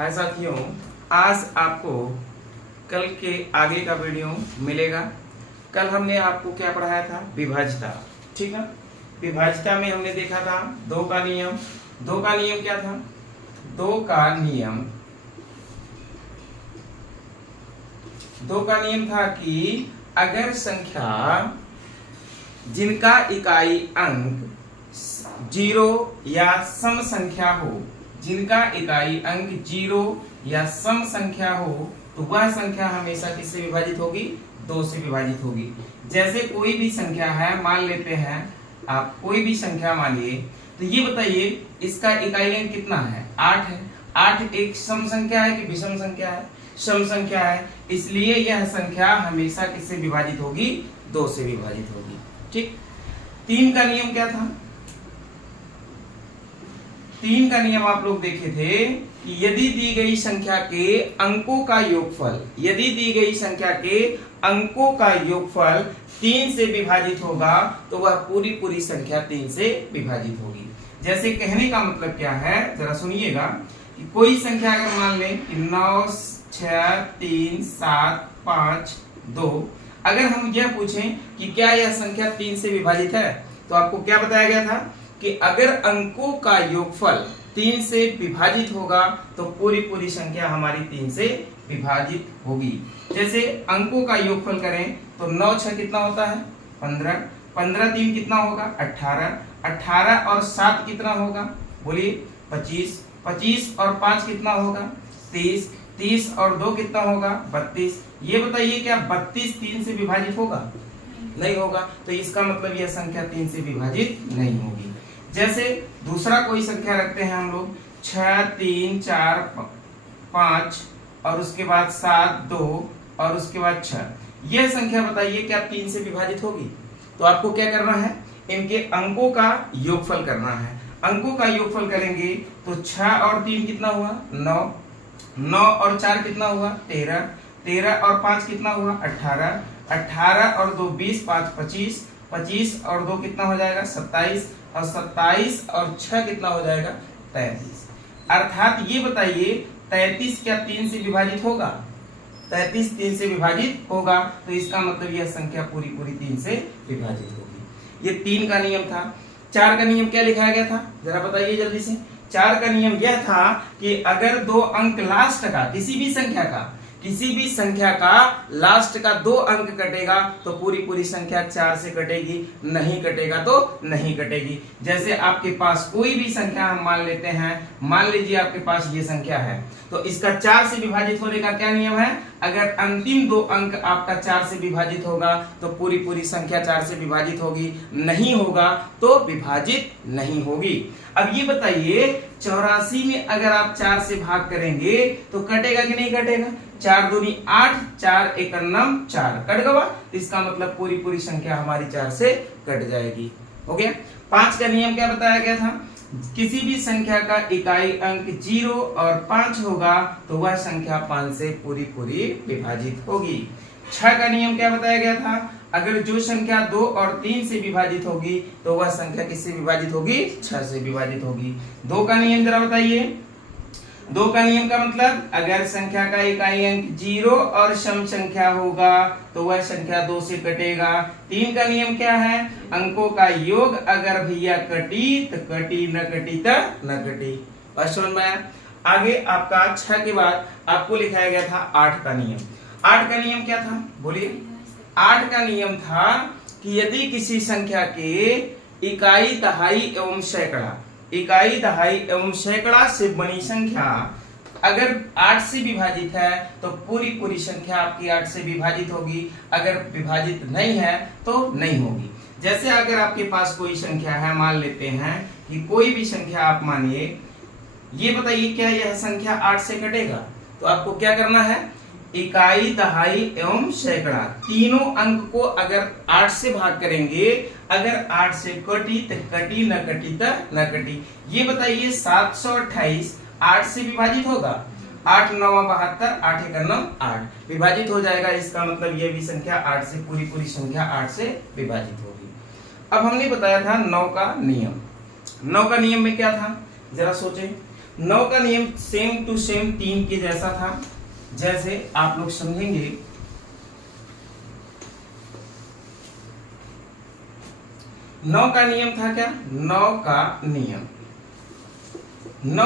हाय साथियों, आज आपको कल के आगे का वीडियो मिलेगा। कल हमने आपको क्या पढ़ाया था? विभाज्यता। ठीक है, विभाज्यता में हमने देखा था दो का नियम। दो का नियम क्या था? दो का नियम था कि अगर संख्या जिनका इकाई अंक 0 या सम संख्या हो, जिनका इकाई अंक 0 या सम संख्या हो, तो वह संख्या हमेशा किससे विभाजित होगी? 2 से विभाजित होगी। जैसे कोई भी संख्या है, मान लेते हैं आप कोई भी संख्या मानिए, तो ये बताइए इसका इकाई अंक कितना है? 8 है। 8 एक सम संख्या है कि विषम संख्या है? सम संख्या है, इसलिए यह संख्या हमेशा किससे विभाजित होगी? 2 से विभाजित होगी। ठीक। 3 का नियम क्या था? 3 का नियम आप लोग देखे थे कि यदि दी गई संख्या के अंकों का योगफल, यदि दी गई संख्या के अंकों का योगफल 3 से विभाजित होगा तो वह पूरी संख्या 3 से विभाजित होगी। जैसे कहने का मतलब क्या है, जरा सुनिएगा कि कोई संख्या अगर मान लें कि 9 6 3 7 5 2, अगर हम यह पूछें कि क्या यह संख्या 3 से विभाजित है, तो आपको क्या बताया गया था कि अगर अंकों का योगफल 3 से विभाजित होगा तो पूरी संख्या हमारी 3 से विभाजित होगी। जैसे अंकों का योगफल करें तो 9 6 कितना होता है? 15। 15 3 कितना होगा? 18। 18 और 7 कितना होगा? बोलिए 25। 25 और 5 कितना होगा? 30। 30 और 2 कितना होगा? 32। ये बताइए क्या 32 3 से विभाजित होगा? नहीं होगा। तो इसका मतलब यह संख्या 3 से विभाजित नहीं होगी। जैसे दूसरा कोई संख्या रखते हैं हम लोग 6 3 4 5 और उसके बाद 7 2 और उसके बाद 6, यह संख्या बताइए क्या 3 से विभाजित होगी? तो आपको क्या करना है? इनके अंकों का योगफल करना है। अंकों का योगफल करेंगे तो 6 और 3 कितना हुआ? 9। 9 और 4 कितना हुआ? 13। 13 और 5 कितना हुआ? 18। 18 और 2 20, 5 25। 25 और 2 कितना हो जाएगा? 27। और 27 और 6 कितना हो जाएगा? 33। अर्थात ये बताइए 33 क्या 3 से विभाजित होगा? 33 3 से विभाजित होगा, तो इसका मतलब यह संख्या पूरी 3 से विभाजित होगी। ये 3 का नियम था। 4 का नियम क्या लिखाया गया था? जरा बताइए जल्दी से। 4 का नियम यह था कि अगर 2 अंक लास्ट का किसी भी संख्या का लास्ट का 2 अंक कटेगा तो पूरी संख्या 4 से कटेगी, नहीं कटेगा तो नहीं कटेगी। जैसे आपके पास कोई भी संख्या हम मान लेते हैं, मान लीजिए आपके पास ये संख्या है, तो इसका 4 से विभाजित होने का क्या नियम है? अगर अंतिम 2 अंक आपका 4 से विभाजित होगा तो पूरी संख्या 4 से विभाजित होगी, नहीं होगा तो विभाजित नहीं होगी। अब ये बताइए 84 में अगर आप 4 से भाग करेंगे तो कटेगा कि नहीं कटेगा? 4 दूनी 8, 4 एक 9 4, कट गवा। इसका मतलब पूरी संख्या हमारी 4 से कट जाएगी। हो गया। 5 का नियम क्या बताया गया था? किसी भी संख्या का इकाई अंक 0 और 5 होगा तो वह संख्या 5 से पूरी विभाजित होगी। 6 का नियम क्या बताया गया था? अगर जो संख्या 2 और 3 से विभाजित होगी तो वह संख्या किससे विभाजित होगी? 6 से विभाजित होगी। 2 का नियम जरा बताइए। 2 का नियम का मतलब अगर संख्या का इकाई अंक 0 और सम संख्या होगा तो वह संख्या 2 से कटेगा। 3 का नियम क्या है? अंकों का योग अगर भैया कटी तो कटी, न कटी तो न कटी। और समझ में आया? आगे आपका 6 के बाद आपको लिखाया गया था 8 का नियम। 8 का नियम क्या था? बोलिए। 8 का नियम था कि यदि किसी संख्या के इकाई, दहाई एवं सैकड़ा, इकाई दहाई एवं सैकड़ा से बनी संख्या अगर 8 से विभाजित है तो पूरी संख्या आपकी 8 से विभाजित होगी, अगर विभाजित नहीं है तो नहीं होगी। जैसे अगर आपके पास कोई संख्या है, मान लेते हैं कि कोई भी संख्या आप मानिए, ये बताइए क्या यह संख्या 8 से कटेगा? तो आपको क्या करना है? इकाई, दहाई एवं सैकड़ा तीनों अंक को अगर 8 से भाग करेंगे, अगर 8 से कटी तो कटी, न कटी तो न कटी। ये बताइए 728 8 से विभाजित होगा? 8 9 72, 8 1 9 8 विभाजित हो जाएगा। इसका मतलब ये भी संख्या 8 से पूरी संख्या 8 से विभाजित होगी। अब हमने बताया था 9 का नियम। 9 का नियम में क्या था? जरा सोचें। 9 का नियम सेम टू सेम 3 के जैसा था, जैसे आप लोग समझेंगे। 9 का नियम था क्या? 9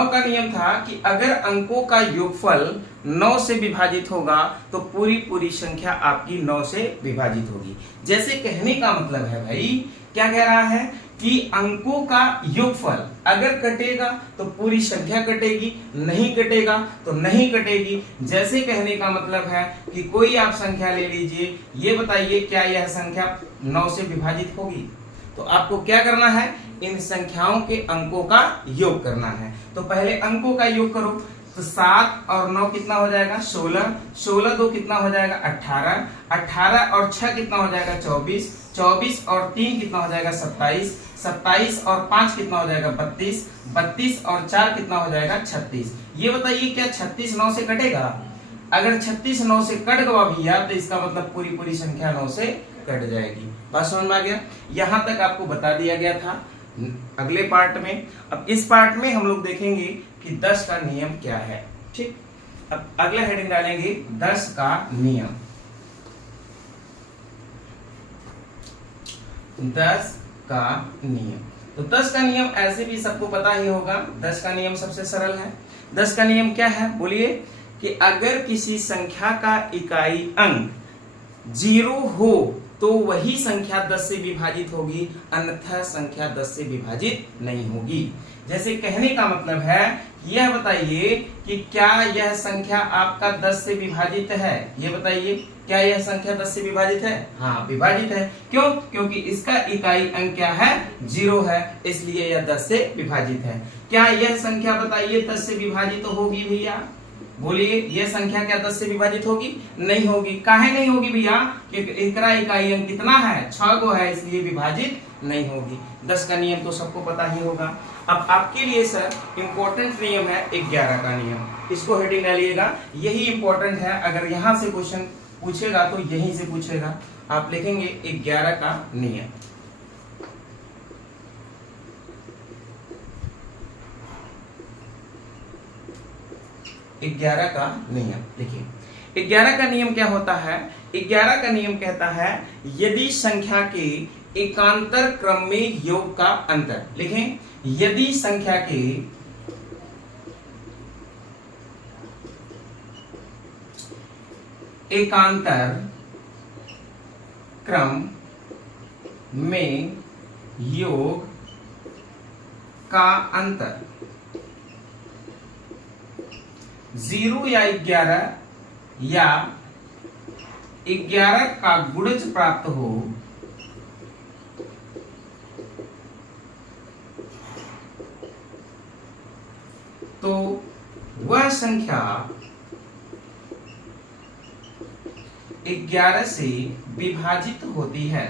का नियम था कि अगर अंकों का योगफल 9 से विभाजित होगा तो पूरी पूरी संख्या आपकी 9 से विभाजित होगी। जैसे कहने का मतलब है भाई, क्या कह रहा है कि अंकों का योगफल अगर कटेगा तो पूरी संख्या कटेगी, नहीं कटेगा तो नहीं कटेगी। जैसे कहने का मतलब है कि कोई आप संख्या ले लीजिए, ये बताइए क्या यह संख्या 9 से विभाजित होगी? तो आपको क्या करना है, इन संख्याओं के अंकों का योग करना है। तो पहले अंकों का योग करो, तो 7 और 9 कितना हो जाएगा? 16, 16 2 कितना हो जाएगा? 18, 18 और 6 कितना हो जाएगा? 24, 24 और 3 कितना हो जाएगा? 27, 27 और 5 कितना हो जाएगा? 32, 32 और 4 कितना हो जाएगा? 36। ये बताइए क्या 36 9 से कटेगा? अगर 36 9 से कट गया भैया तो इसका मतलब पूरी पूरी संख्या 9 से कट जाएगी। बात समझ में आ गया? यहां तक आपको बता दिया गया था अगले पार्ट में। अब इस पार्ट में हम लोग देखेंगे कि 10 का नियम क्या है। ठीक, अब अगला हेडिंग डालेंगे 10 का नियम। 10 का नियम, तो 10 का नियम ऐसे भी सबको पता ही होगा। 10 का नियम सबसे सरल है। 10 का नियम क्या है बोलिए? कि अगर किसी संख्या का इकाई अंक 0 हो तो वही संख्या 10 से विभाजित होगी, अन्यथा संख्या 10 से विभाजित नहीं होगी। जैसे कहने का मतलब है, यह बताइए कि क्या यह संख्या आपका 10 से विभाजित है? ये बताइए, क्या यह संख्या 10 से विभाजित है? हाँ, विभाजित है। क्यों? क्योंकि इसका इकाई अंक क्या है? 0 है, इसलिए यह 10 से विभाजित है। क्या यह संख्या बताइए 10 से विभाजित होगी भैया? बोलिए, यह संख्या क्या 10 से विभाजित होगी? नहीं होगी। काहे नहीं होगी भैया? क्योंकि इसका इकाई अंक कितना है? 6 को है, इसलिए विभाजित नहीं होगी। 10 का नियम तो सबको पता ही होगा। अब आपके लिए सर इंपॉर्टेंट नियम है 11 का नियम, इसको हेडिंग डालिएगा। यही इंपॉर्टेंट है, अगर यहां से क्वेश्चन पूछेगा तो यहीं से पूछेगा। आप लिखेंगे 11 का नियम। ग्यारह का नियम लिखिए। 11 का नियम क्या होता है? 11 का नियम कहता है यदि संख्या के एकांतर क्रम में योग का अंतर, लिखें, यदि संख्या के एकांतर क्रम में योग का अंतर 0 या 11 या 11 का गुणज प्राप्त हो तो वह संख्या 11 से विभाजित होती है।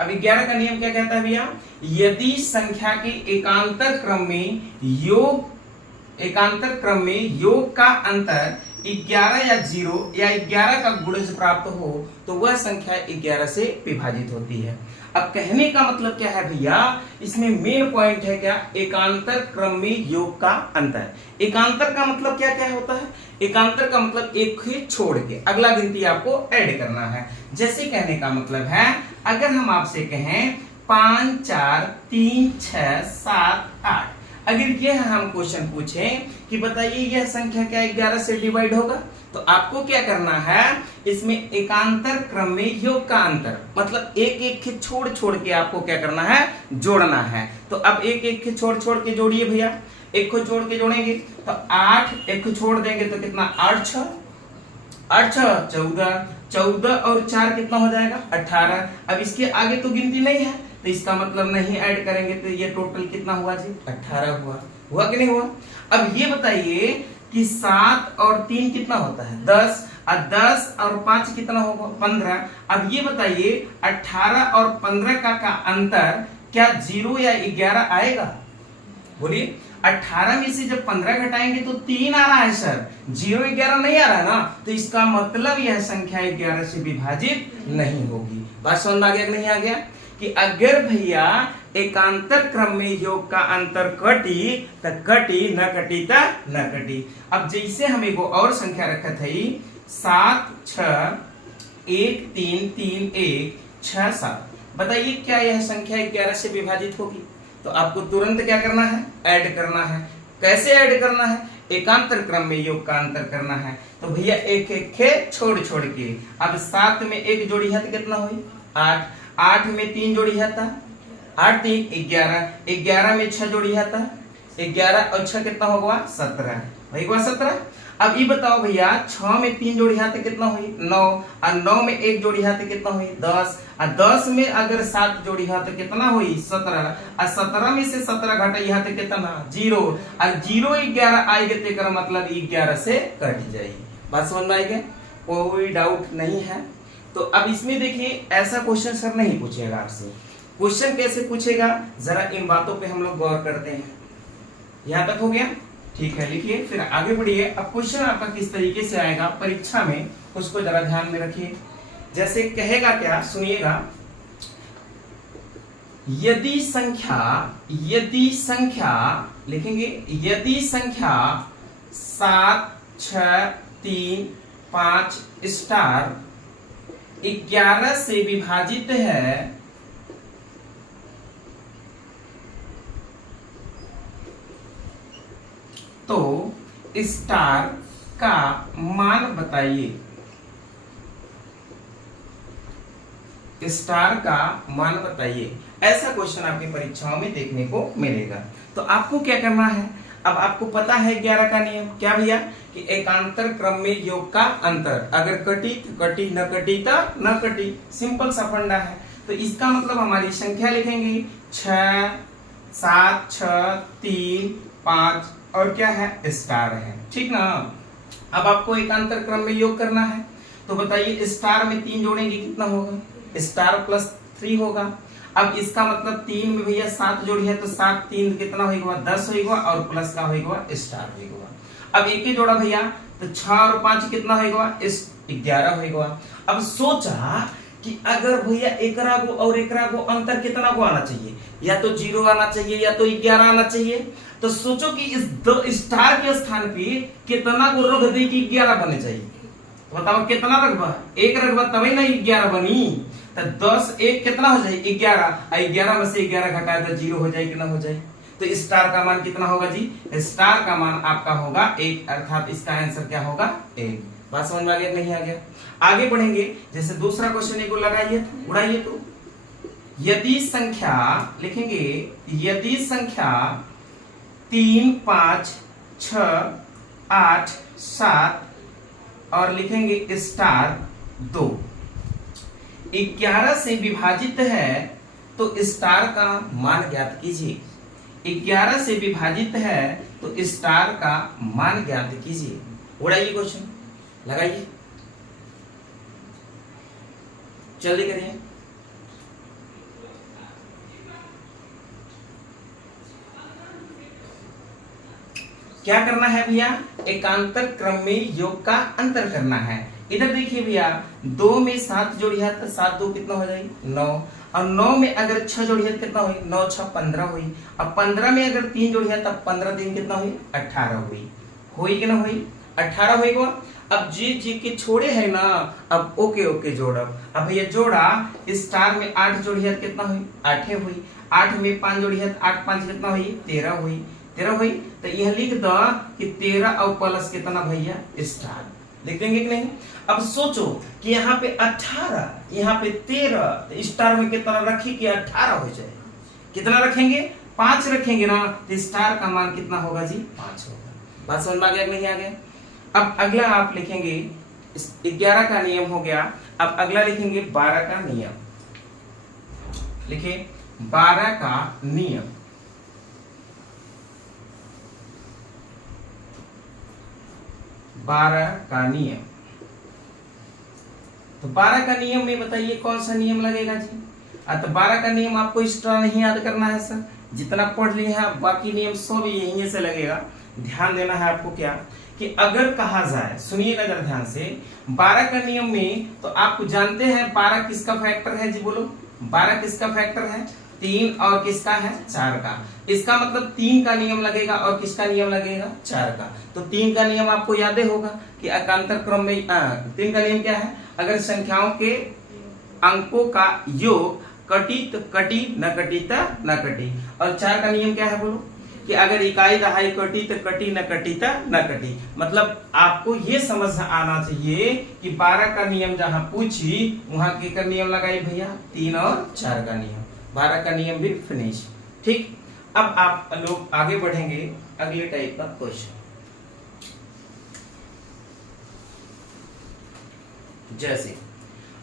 अब 11 का नियम क्या कहता है भैया? यदि संख्या के एकांतर क्रम में योग का अंतर 11 या 0 या 11 का गुणज प्राप्त हो तो वह संख्या 11 से विभाजित होती है। अब कहने का मतलब क्या है भैया? इसमें मेन पॉइंट है क्या? एकांतर क्रम में योग का अंतर। एकांतर का मतलब क्या क्या होता है? एकांतर का मतलब एक ही छोड़ के अगला गिनती आपको ऐड करना है। जैसे कहने का मतलब है, अगर हम आपसे कहें 5 4 3 6 7 8, अगर ये हम क्वेश्चन पूछें कि बताइए यह संख्या क्या 11 से डिवाइड होगा, तो आपको क्या करना है? इसमें एकांतर क्रम में योग का अंतर मतलब एक एक के छोड़ छोड़ के आपको क्या करना है? जोड़ना है। तो अब एक एक के छोड़ छोड़ के जोड़िए भैया। एक को जोड़ के जोड़ेंगे तो 8, एक को छोड़ देंगे तो कितना? 8 6 14, 14 और 4 कितना हो जाएगा? 18। अब इसके आगे तो गिनती नहीं है तो इसका मतलब नहीं ऐड करेंगे तो ये टोटल कितना हुआ जी? 18 हुआ कि नहीं हुआ? अब ये बताइए कि 7 और 3 कितना होता है? 10, और 10 और 5 कितना होगा? 15। अब ये बताइए 18 और 15 का अंतर क्या 0 या 11 आएगा? बोलिए, 18 में से जब 15 घटाएंगे तो 3 आ रहा है सर, 0 11 नहीं आ रहा है ना, तो इसका मतलब यह संख्या 11 से विभाजित नहीं होगी। बात समझ में आ गया कि नहीं आ गया? कि अगर भैया एकांतर क्रम में योग का अंतर कटी त कटी, न कटी त न कटी। अब जैसे हम एगो और संख्या रखत है 7 6 1 3 3 1 6 7, बताइए क्या यह संख्या 11 से विभाजित होगी? तो आपको तुरंत क्या करना है, ऐड करना है। कैसे ऐड करना है? एकांतर क्रम में योग का अंतर करना है। तो भैया एक एक खे छोड़ छोड़ के, अब 7 में एक जोड़ी है तो कितना हुई 8, 8 में 3 जोड़ी है था 8 3 11, 11 में 6 जोड़ी है था 11 और 6 कितना होगा 17, वही हुआ 17। अब ये बताओ भैया 6 में 3 जोड़ी है तो कितना हुई 9, और 9 में 1 जोड़ी है तो कितना हुई 10, और 10 में अगर 7 जोड़ी है तो कितना हुई 17, और 17 में से 17 घटाई है तो कितना 0, और 0 11 आएगा तेकर मतलब 11 से कट जाएगी। बात समझ में आएगा? कोई डाउट नहीं है? तो अब इसमें देखिए ऐसा क्वेश्चन सर नहीं पूछेगा आपसे। क्वेश्चन कैसे पूछेगा जरा इन बातों पे हम लोग गौर करते हैं। यहां तक हो गया? ठीक है, लिखिए फिर आगे बढ़िए। अब क्वेश्चन आपका किस तरीके से आएगा परीक्षा में उसको जरा ध्यान में रखिए। जैसे कहेगा क्या, सुनिएगा, यदि संख्या लिखेंगे, यदि संख्या 7 6 3 5 स्टार 11 से विभाजित है तो स्टार का मान बताइए। स्टार का मान बताइए, ऐसा क्वेश्चन आपकी परीक्षाओं में देखने को मिलेगा। तो आपको क्या करना है, अब आपको पता है 11 का नियम क्या भैया, कि एकांतर क्रम में योग का अंतर अगर कटी तो कटी, न कटी तो न कटी, सिंपल सा फंडा है। तो इसका मतलब हमारी संख्या लिखेंगे 6 7 6 3 5 और क्या है स्टार है, ठीक ना। अब आपको एकांतर क्रम में योग करना है तो बताइए स्टार में 3 जोड़ेंगे कितना होगा, स्टार प्लस 3 होगा। अब इसका मतलब 3 में भैया 7 जोड़ी है तो 7 3 कितना होगा 10 होगा, और प्लस का होगा स्टार होगा। अब एक ही जोड़ा भैया तो 6 और 5 कितना होगा 11 होगा। अब सोचा कि अगर भैया एकरा को और एकरा को अंतर कितना को आना चाहिए, या तो 0 आना चाहिए या तो 11 आना चाहिए। तो सोचो कि इस स्टार के स्थान पे कितना को रख दे कि 11 बने चाहिए। बताओ कितना रखबा, 1 रखबा तभी ना 11 बनी। तो 10 1 कितना हो जाए 11, 11 में से 11 घटाए तो 0 हो जाए कि ना हो जाए। तो स्टार का मान कितना होगा जी, स्टार का मान आपका होगा 1, अर्थात इसका आंसर क्या होगा 1। बात समझ में आ गया नहीं आ गया? आगे बढ़ेंगे, जैसे दूसरा क्वेश्चन एक लगाइए उड़ाइए। तो यदि संख्या लिखेंगे, यदि संख्या 3 5 6 8 7 और लिखेंगे स्टार 2 11 से विभाजित है तो स्टार का मान ज्ञात कीजिए। 11 से विभाजित है तो स्टार का मान ज्ञात कीजिए। उड़ाइए क्वेश्चन, लगाइए, जल्दी करिए। क्या करना है भैया, एकांतर क्रम में योग का अंतर करना है। इधर देखिए भैया 2 में 7 जोड़ी है तो 7 2 कितना हो जाएगी 9, और 9 में अगर 6 जोड़ी है तो कितना हुई 9 6 15 हुई। अब 15 में अगर 3 जोड़ी है तब 15 3 कितना हुई 18 हुई कि ना हुई 18 होगा। अब जी जी के छोड़े है ना, अब ओके ओके जोड़ब। अब भैया जोड़ा, स्टार में 8 जोड़ी है कितना हुई 8 हुई, 8 में 5 जोड़ी है 8 5 कितना हुई 13 हुई। तो यह लिख दो कि 13 और प्लस कितना भैया स्टार, लिख देंगे कि नहीं। अब सोचो कि यहाँ पे 18 यहाँ पे 13, तो स्टार में कितना रखी कि 18 हो जाए। कितना रखेंगे 5 रखेंगे ना, तो स्टार का मान कितना होगा जी 5 होगा। बात समझ में आ गया कि नहीं आ गया? अब अगला आप लिखेंगे 11 का नियम हो गया। अब अगला लिखेंगे 12 का नियम। लिखिए 12 का नियम। तो 12 का नियम में बताइए कौन सा नियम लगेगा जी। तो 12 का नियम आपको एक्स्ट्रा नहीं याद करना है सर, जितना पढ़ लिए हैं बाकी नियम सब यहीं से लगेगा। ध्यान देना है आपको क्या, कि अगर कहा जाए, सुनिएगा जरा ध्यान से, 12 का नियम में तो आप जानते हैं 12 किसका फैक्टर है जी, बोलो 12 किसका फैक्टर है? 3 और किसका है? 4 का। इसका मतलब 3 का नियम लगेगा और किसका नियम लगेगा? 4 का। तो 3 का नियम आपको याद होगा कि एकांतर क्रम में 3 का नियम क्या है? अगर संख्याओं के अंकों का योग कटी तो कटी, न कटी तो न कटी। और 4 का नियम क्या है बोलो? कि अगर इकाई दहाई कटी तो कटी, न कटी तो न कटी। मतलब आपको ये समझ आना चाहिए कि 12 का नियम जहां पूछी वहां के नियम लगाई भैया? 3 और 4 का नियम। 12 का नियम भी फिनिश। ठीक, अब आप लोग आगे बढ़ेंगे अगले टाइप का क्वेश्चन। जैसे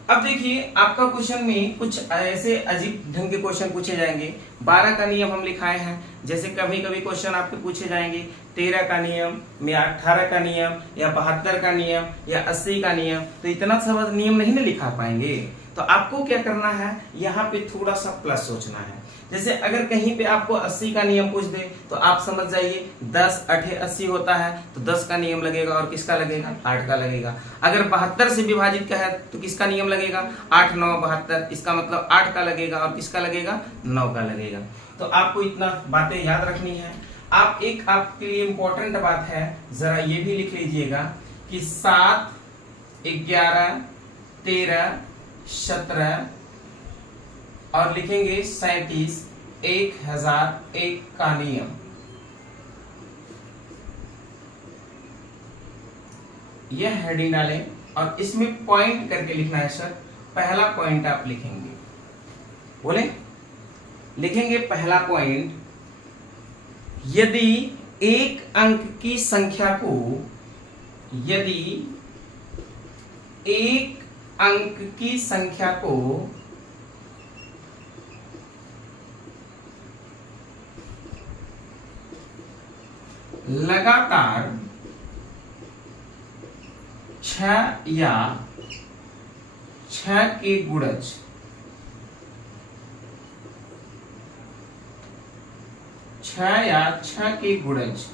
अब देखिए आपका क्वेश्चन में कुछ ऐसे अजीब ढंग के क्वेश्चन पूछे जाएंगे। 12 का नियम हम लिखाए हैं, जैसे कभी कभी क्वेश्चन आपके पूछे जाएंगे 13 का नियम या 18 का नियम या 72 का नियम या 80 का नियम। तो इतना सब नियम नहीं ना लिखा पाएंगे। तो आपको क्या करना है, यहाँ पे थोड़ा सा प्लस सोचना है। जैसे अगर कहीं पे आपको 80 का नियम पूछ दे तो आप समझ जाइए 10 8 80 होता है, तो 10 का नियम लगेगा और किसका लगेगा? 8 का लगेगा। अगर 72 से विभाजित का है तो किसका नियम लगेगा? 8 9 72, इसका मतलब 8 का लगेगा और किसका लगेगा? 9 का लगेगा। तो आपको इतना बातें याद रखनी है। आप एक आपके लिए इंपॉर्टेंट बात है, जरा ये भी लिख लीजिएगा कि 7 11 13 17 और लिखेंगे 37 1001 का नियम। यह हेडिंग डालें और इसमें पॉइंट करके लिखना है सर। पहला पॉइंट आप लिखेंगे, बोले लिखेंगे पहला पॉइंट, यदि एक अंक की संख्या को, यदि एक अंक की संख्या को लगातार 6 या 6 के गुणज, 6 या 6 के गुणज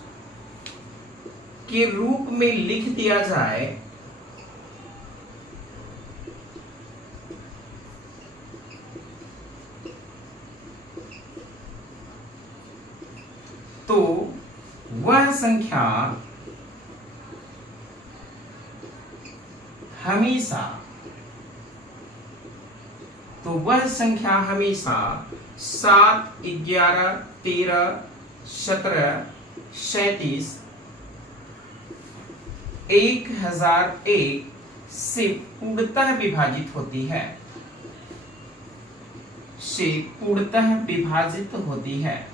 के रूप में लिख दिया जाए तो वह संख्या हमेशा, तो वह संख्या हमेशा 7 11 13 17 37 1001 से पूर्णतः विभाजित होती है, से पूर्णतः विभाजित होती है।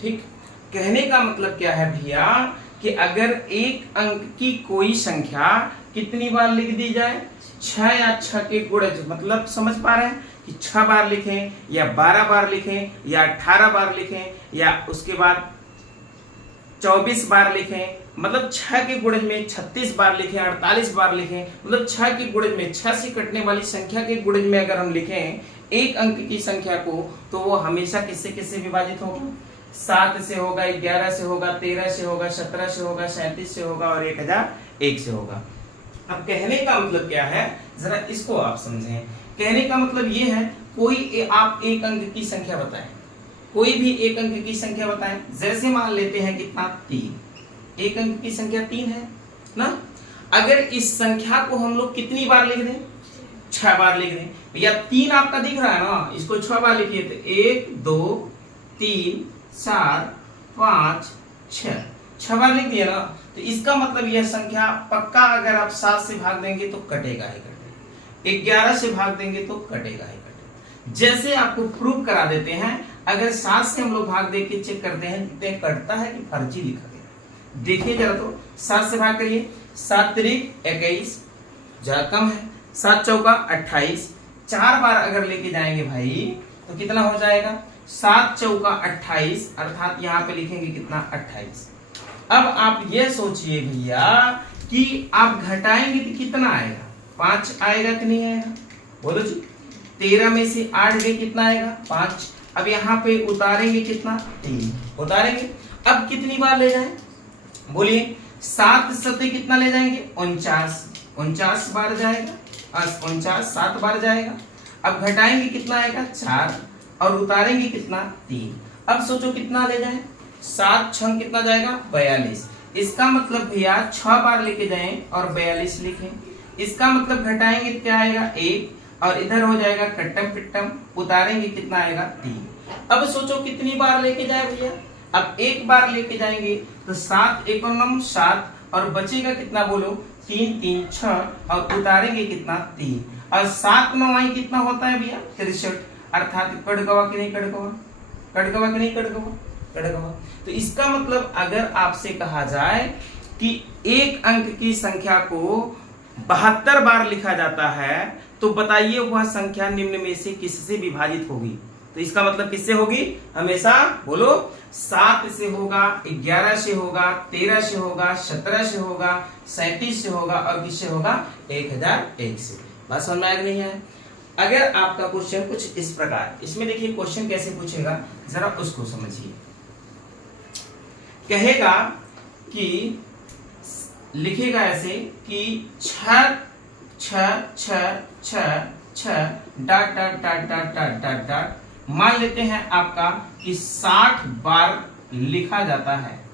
ठीक, कहने का मतलब क्या है भैया कि अगर एक अंक की कोई संख्या कितनी बार लिख दी जाए? 6 या 6 के गुणज, मतलब समझ पा रहे हैं कि 6 बार लिखें या 12 बार लिखें या 18 बार लिखें या उसके बाद 24 बार लिखें, मतलब 6 के गुणज में 36 बार लिखें, 48 बार लिखें, मतलब 6 के गुणज में 6 से कटने वाली संख्या के गुणज में अगर हम लिखें एक अंक की संख्या को, तो वो हमेशा किससे किससे विभाजित होगा? 7 से होगा, 11 से होगा, 13 से होगा, 17 से होगा, 37 से होगा और 1001 से होगा। अब कहने का मतलब क्या है, जरा इसको आप समझें। कहने का मतलब ये है, कोई आप एक अंक की संख्या बताएं, कोई भी एक अंक की संख्या बताएं। जैसे मान लेते हैं कितना? 3। एक अंक की संख्या 3 है ना। अगर इस संख्या को हम लोग कितनी बार लिख दें? 6 बार लिख दें। भैया 3 आपका दिख रहा है ना, इसको 6 बार लिखिए तो 1 2 3 4 5 6 बार लिख दिया ना। तो इसका मतलब यह संख्या पक्का अगर आप 7 से भाग देंगे तो कटेगा ही कटेगा, 11 से भाग देंगे तो कटेगा ही कटेगा। जैसे आपको प्रूव करा देते हैं, अगर 7 से हम लोग भाग दे के चेक करते हैं कितने कटता है कि फर्जी लिखा गया। देखिए जरा तो 7 से भाग करिए, 7 त्रिक 21, ज्यादा कम है, 7 चौका 28, 4 बार अगर लेके जाएंगे भाई तो कितना हो जाएगा? 7 चौका 28, अर्थात यहाँ पे लिखेंगे कितना? 28। अब आप ये सोचिए भैया कि आप घटाएंगे तो कितना आएगा? 5 आएगा कि नहीं आएगा? बोलो जी। 13 में से 8 गए, कितना आएगा? 5। अब यहाँ पे उतारेंगे कितना? 3 उतारेंगे। अब कितनी बार ले जाए? बोलिए 7 सते कितना ले जाएंगे 49, 49 बार जाएगा, 49 7 बार जाएगा। अब घटाएंगे कितना आएगा 4 और उतारेंगे कितना 3। अब सोचो कितना ले जाए, 7 6 कितना जाएगा 42। इसका मतलब भैया 6 बार लेके जाएं और 42 लिखें। इसका मतलब घटाएंगे क्या आएगा 1 और इधर हो जाएगा कट्टम पिट्टम, उतारेंगे कितना आएगा 3। अब सोचो कितनी बार लेके जाए भैया, अब 1 बार लेके जाएंगे तो 7 एकोनम 7 और बचेगा कितना बोलो 3 3 6 और उतारेंगे कितना 3 और 7 9 कितना होता है भैया 63, अर्थात कड़गवा कि नहीं कड़गवा, कड़गवा कि नहीं कड़गवा, कड़गवा। तो इसका मतलब अगर आपसे कहा जाए कि एक अंक की संख्या को 72 बार लिखा जाता है तो बताइए वह संख्या निम्न में से किससे विभाजित होगी। तो इसका मतलब किससे होगी, हमेशा बोलो 7 से होगा, 11 से होगा, 13 से होगा, 17 से होगा, 37 से होगा और किससे होगा 1001 से। बात समझ में आ नहीं है। अगर आपका क्वेश्चन कुछ इस प्रकार, इसमें देखिए क्वेश्चन कैसे पूछेगा जरा उसको समझिए। कहेगा कि लिखेगा ऐसे कि 6 6 6 6 6 dot dot dot dot dot dot dot, मान लेते हैं आपका कि 60 बार लिखा जाता है।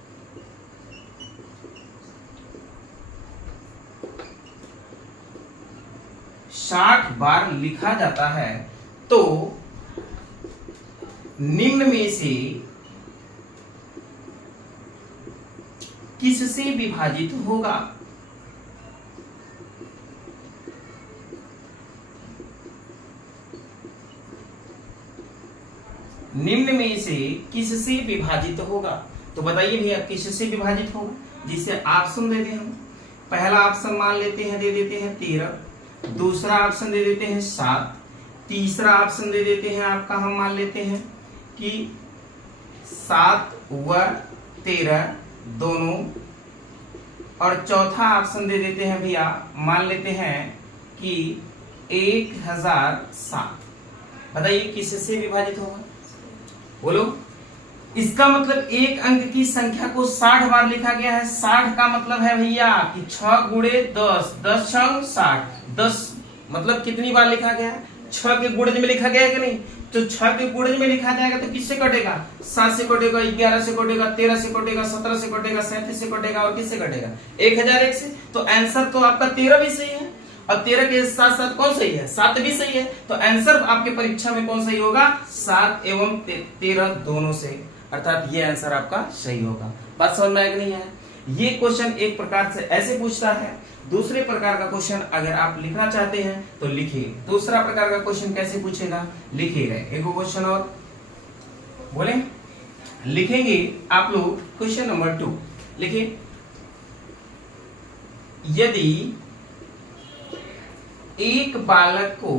बार लिखा जाता है तो निम्न में से किससे विभाजित होगा। निम्न में से किससे विभाजित होगा, तो बताइए भैया किससे विभाजित होगा। जिसे ऑप्शन दे दें हम, पहला ऑप्शन मान लेते हैं दे देते हैं 13, दूसरा ऑप्शन दे देते हैं 7, तीसरा ऑप्शन दे देते हैं आपका हम मान लेते हैं कि 7 व 13 दोनों, और चौथा ऑप्शन दे देते हैं भैया मान लेते हैं कि 1007। बताइए किससे विभाजित होगा, बोलो। इसका मतलब एक अंक की संख्या को 60 बार लिखा गया है। 60 का मतलब है भैया कि 6 गुणे 10, 10 छंग 60, 10 मतलब कितनी बार लिखा गया है, 6 के गुणज में लिखा गया है कि नहीं। तो 6 के गुणज में लिखा जाएगा तो किससे कटेगा, 7 से कटेगा, 11 से कटेगा, 13 से कटेगा, 17 से कटेगा, 37 से कटेगा और किससे कटेगा 1001 से। तो आंसर तो आपका 13 भी सही है और 13 के साथ साथ कौन सही है 7 भी सही है। तो आंसर आपके परीक्षा में कौन सही होगा 7 एवं 13 दोनों से, अर्थात ये आंसर आपका सही होगा। बात समझ में आ नहीं है। ये क्वेश्चन एक प्रकार से ऐसे पूछता है। दूसरे प्रकार का क्वेश्चन अगर आप लिखना चाहते हैं तो लिखिए। दूसरा प्रकार का क्वेश्चन कैसे पूछेगा लिखिएगा। एक क्वेश्चन और बोले लिखेंगे आप लोग। क्वेश्चन नंबर 2 लिखिए, यदि एक बालक को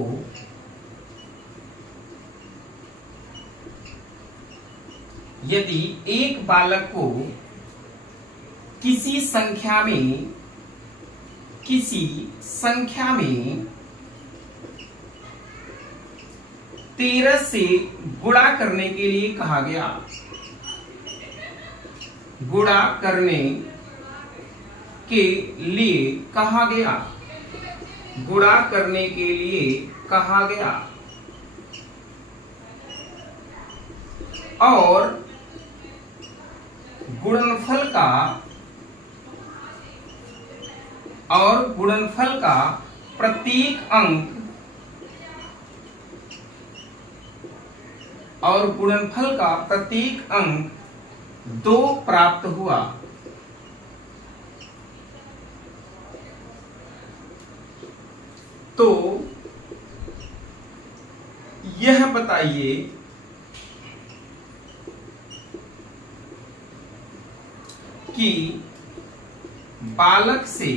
किसी संख्या में 13 से गुणा करने के लिए कहा गया, गुणा करने के लिए कहा गया, गुणा करने के लिए कहा गया और गुणनफल का प्रत्येक अंक 2 प्राप्त हुआ। तो यह बताइए कि बालक से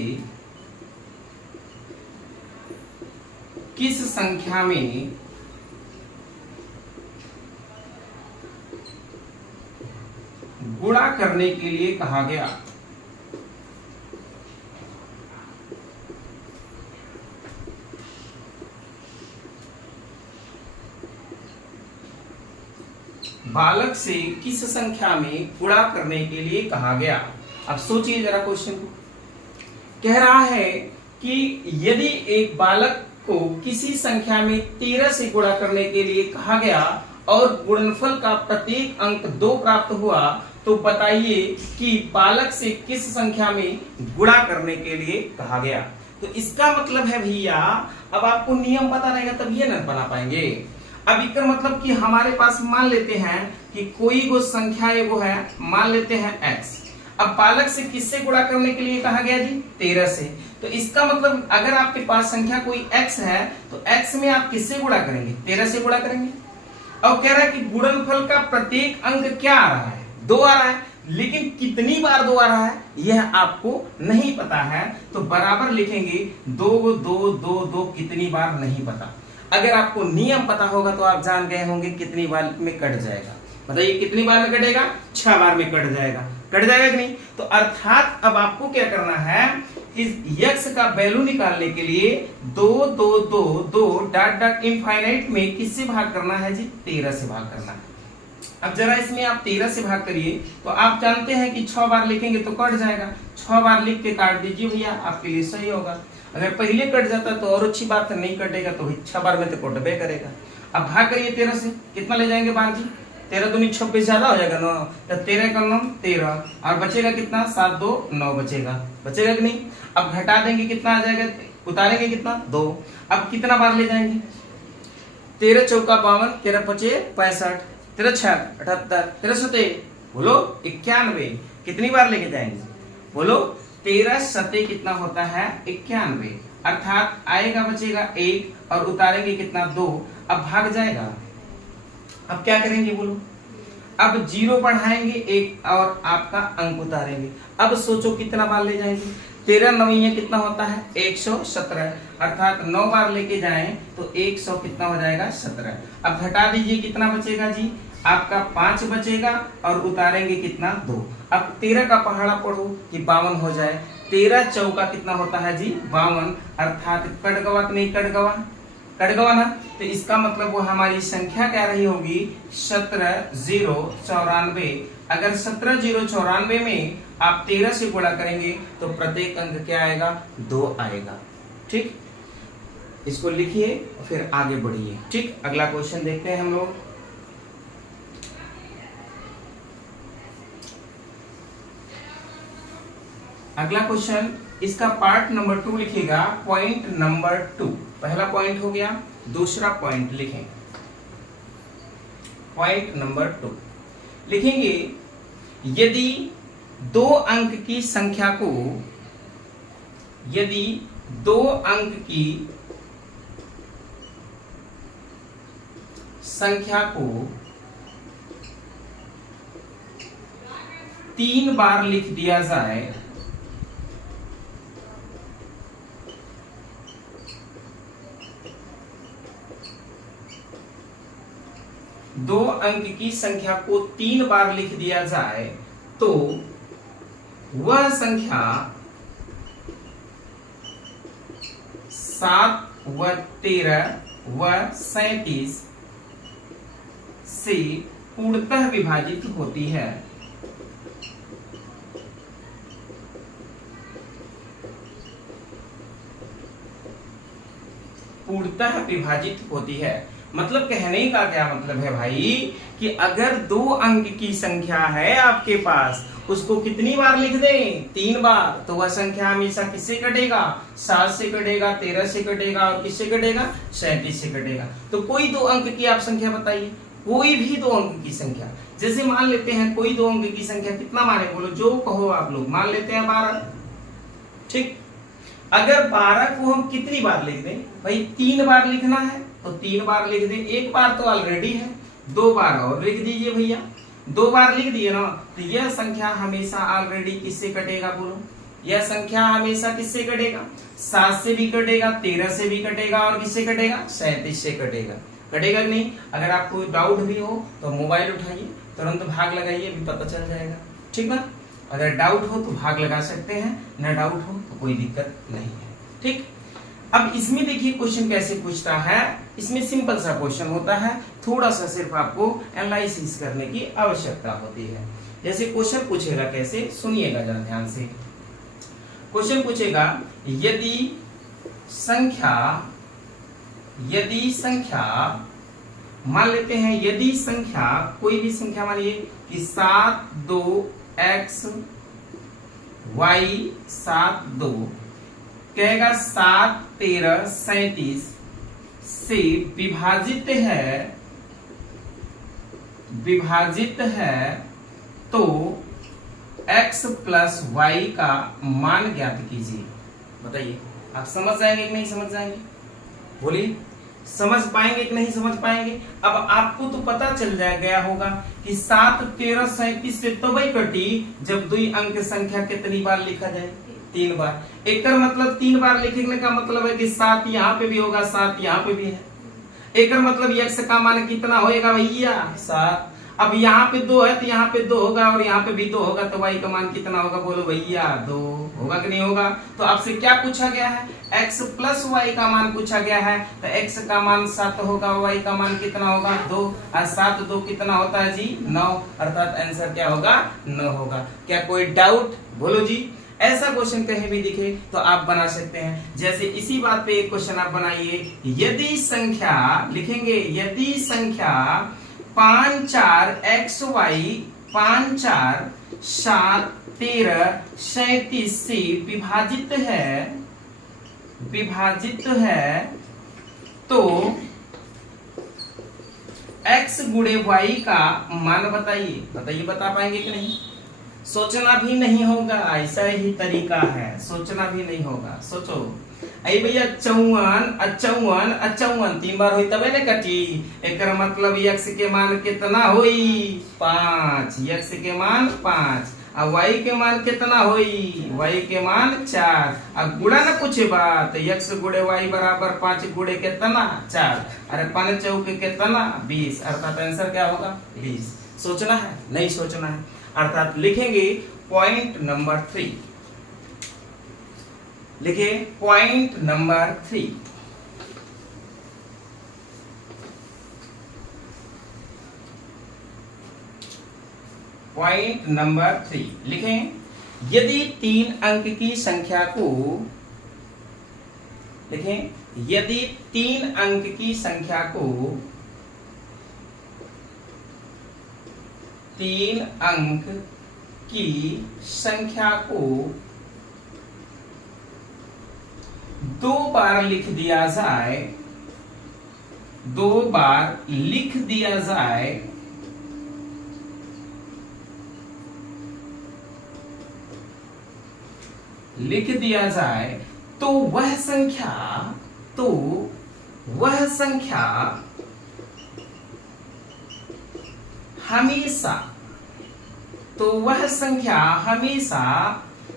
किस संख्या में गुणा करने के लिए कहा गया। बालक से किस संख्या में गुणा करने के लिए कहा गया। अब सोचिए जरा क्वेश्चन को। कह रहा है कि यदि एक बालक को किसी संख्या में 13 से गुणा करने के लिए कहा गया और गुणनफल का प्रत्येक अंक 2 प्राप्त हुआ, तो बताइए कि बालक से किस संख्या में गुणा करने के लिए कहा गया। तो इसका मतलब है भैया, अब आपको नियम पता रहेगा तब ये न बना पाएंगे। अब इसका मतलब कि हमारे पास मान लेते हैं कि कोई वो संख्या एगो है, मान लेते हैं x। अब बालक से किससे गुणा करने के लिए कहा गया जी? 13 से। तो इसका मतलब अगर आपके पास संख्या कोई x है तो x में आप किससे गुणा करेंगे? 13 से गुणा करेंगे। और कह रहा है कि गुणनफल का प्रत्येक अंक क्या आ रहा है? 2 आ रहा है, लेकिन कितनी बार 2 आ रहा है यह आपको नहीं पता है, तो बराबर लिखेंगे 2 2 2 2 कितनी बार नहीं पता। अगर आपको नियम पता होगा तो आप जान गए होंगे कितनी बार में कट जाएगा। बताइए कितनी बार में कटेगा? 6 बार में कट जाएगा। कट जाएगा कि नहीं? तो अर्थात अब आपको क्या करना है, इस x का वैल्यू निकालने के लिए 2 2 2 2 डॉट डॉट इनफाइनाइट में किससे भाग करना है जी? 13 से भाग करना है। अब जरा इसमें आप 13 से भाग करिए तो आप जानते हैं कि 6 बार लिखेंगे तो कट जाएगा। 6 बार लिख के काट दीजिए भैया, आपके लिए सही होगा। अगर पहले कट जाता तो और अच्छी बात है, नहीं कटेगा तो 6 बार में तो कटबे करेगा। अब भाग करिए 13 से, कितना ले जाएंगे बार जी? 13 दूनी 26 ज्यादा हो जाएगा 9, तो 13 का 9 13 और बचेगा कितना? 7 2 9 बचेगा। बचेगा कि नहीं? अब घटा देंगे कितना आ जाएगा? उतारेंगे कितना? 2। अब कितना बार ले जाएंगे? 13 चौका 52, 13 पचे 65, 13 छक 78, 13 सते बोलो 91। कितनी बार लेके जाएंगे? बोलो 13 सते कितना होता है? 91। अर्थात आएगा बचेगा 1 और उतारेंगे कितना? 2। अब भाग जाएगा। अब क्या करेंगे बोलो? अब 0 बढ़ाएंगे 1 और आपका अंक उतारेंगे। अब सोचो कितना बार ले जाएंगे? 13 9 कितना होता है? 117। अर्थात 9 बार लेके जाएं तो 100 कितना हो जाएगा? 17। अब घटा दीजिए कितना बचेगा जी? आपका 5 बचेगा और उतारेंगे कितना? 2। अब 13 का पहाड़ा पढ़ो कि 52 हो जाए। 13 चौका कितना होता है जी? 52। अर्थात कट गवा कि नहीं कट गवा? कट गवा ना। तो इसका मतलब वो हमारी संख्या क्या रही होगी? 17,094। अगर 17,094 में आप 13 से गुणा करेंगे तो प्रत्येक अंक क्या आएगा? 2 आएगा। ठीक, इसको लिखिए फिर आगे बढ़िए। ठीक, अगला क्वेश्चन देखते हैं हम लोग। अगला क्वेश्चन, इसका पार्ट नंबर 2 लिखिएगा। पॉइंट नंबर 2, पहला पॉइंट हो गया, दूसरा पॉइंट लिखें। पॉइंट नंबर 2 लिखेंगे, यदि 2 अंक की संख्या को, यदि 2 अंक की संख्या को 3 बार लिख दिया जाए दो अंक की संख्या को 3 बार लिख दिया जाए तो वह संख्या 7 व 13 व 37 से पूर्णतः विभाजित होती है। पूर्णतः विभाजित होती है मतलब कहने का क्या मतलब है भाई, कि अगर 2 अंक की संख्या है आपके पास, उसको कितनी बार लिख दें? 3 बार, तो वह संख्या हमेशा किससे कटेगा? 7 से कटेगा, 13 से कटेगा और किससे कटेगा? 37 से कटेगा। तो कोई 2 अंक की आप संख्या बताइए, कोई भी 2 अंक की संख्या। जैसे मान लेते हैं कोई 2 अंक की संख्या, कितना माने बोलो, जो कहो आप लोग। मान लेते हैं 12। ठीक, अगर 12 को हम कितनी बार लिख दें भाई? 3 बार लिखना है तो 3 बार लिख दें। 1 बार तो ऑलरेडी है, 2 बार और लिख दीजिए भैया। 2 बार लिख दिए ना, तो यह संख्या हमेशा ऑलरेडी किससे कटेगा बोलो? यह संख्या हमेशा किससे कटेगा? 7 से भी कटेगा, 13 से भी कटेगा और किससे कटेगा? 37 से कटेगा। कटेगा कि नहीं? अगर आपको डाउट भी हो तो मोबाइल उठाइए, तुरंत भाग लगाइए, भी पता चल जाएगा। ठीक ना? अगर डाउट हो तो भाग लगा सकते हैं, न डाउट हो तो कोई दिक्कत नहीं है। ठीक, अब इसमें देखिए क्वेश्चन कैसे पूछता है। इसमें सिंपल सा क्वेश्चन होता है, थोड़ा सा सिर्फ आपको एनालिसिस करने की आवश्यकता होती है। जैसे क्वेश्चन पूछेगा कैसे, सुनिएगा जरा ध्यान से। क्वेश्चन पूछेगा यदि संख्या मान लेते हैं, यदि संख्या कोई भी संख्या मानिए कि 7 2 x y 7 2 कहेगा 7 13 37 से विभाजित है तो x प्लस y का मान ज्ञात कीजिए। बताइए आप समझ जाएंगे कि नहीं समझ जाएंगे, बोलिए समझ पाएंगे कि नहीं समझ पाएंगे। अब आपको तो पता चल गया होगा कि 7 13 37 से तो वही कटी जब 2 अंक संख्या कितनी बार लिखा जाए, 3 बार। एक मतलब 3 बार लिखने का मतलब है कि 7 यहाँ पे भी होगा, 7 यहाँ पे भी है। एक मतलब x का मान कितना होएगा भैया 7। अब यहाँ पे 2 है तो यहाँ पे 2 होगा और यहाँ पे भी 2 होगा, तो y का मान कितना होगा, बोलो भैया 2 होगा कि नहीं होगा। तो आपसे क्या पूछा गया है, x प्लस y का मान पूछा गया है, तो x का मान 7 होगा, y का मान कितना होगा 2, और 7 2 कितना होता है जी 9, अर्थात आंसर क्या होगा 9 होगा। क्या कोई डाउट, बोलो जी। ऐसा क्वेश्चन कहीं भी दिखे तो आप बना सकते हैं। जैसे इसी बात पे एक क्वेश्चन आप बनाइए, यदि संख्या लिखेंगे, यदि संख्या 5 4 xy 5 4 7 13 37 से विभाजित है तो x गुणे y का मान बताइए। बता पाएंगे कि नहीं, सोचना भी नहीं होगा, ऐसा ही तरीका है, सोचना भी नहीं होगा। सोचो आई भैया 54 3 बार हुई तबे ने कटी, एक मतलब x के मान कितना हुई 5, x के मान 5, और y के मान कितना हुई, y के मान 4, और गुणा ना कुछ बात, x गुणे y बराबर 5 गुणे कितना 4, अरे 5 चौके कितना 20, अर्थात आंसर क्या होगा 20। सोचना है नहीं सोचना है, अर्थात लिखेंगे पॉइंट नंबर 3, लिखिए पॉइंट नंबर 3। पॉइंट नंबर 3 लिखें, यदि 3 अंक की संख्या को लिखें, यदि 3 अंक की संख्या को 3 अंक की संख्या को 2 बार लिख दिया जाए, 2 बार लिख दिया जाए तो वह संख्या हमेशा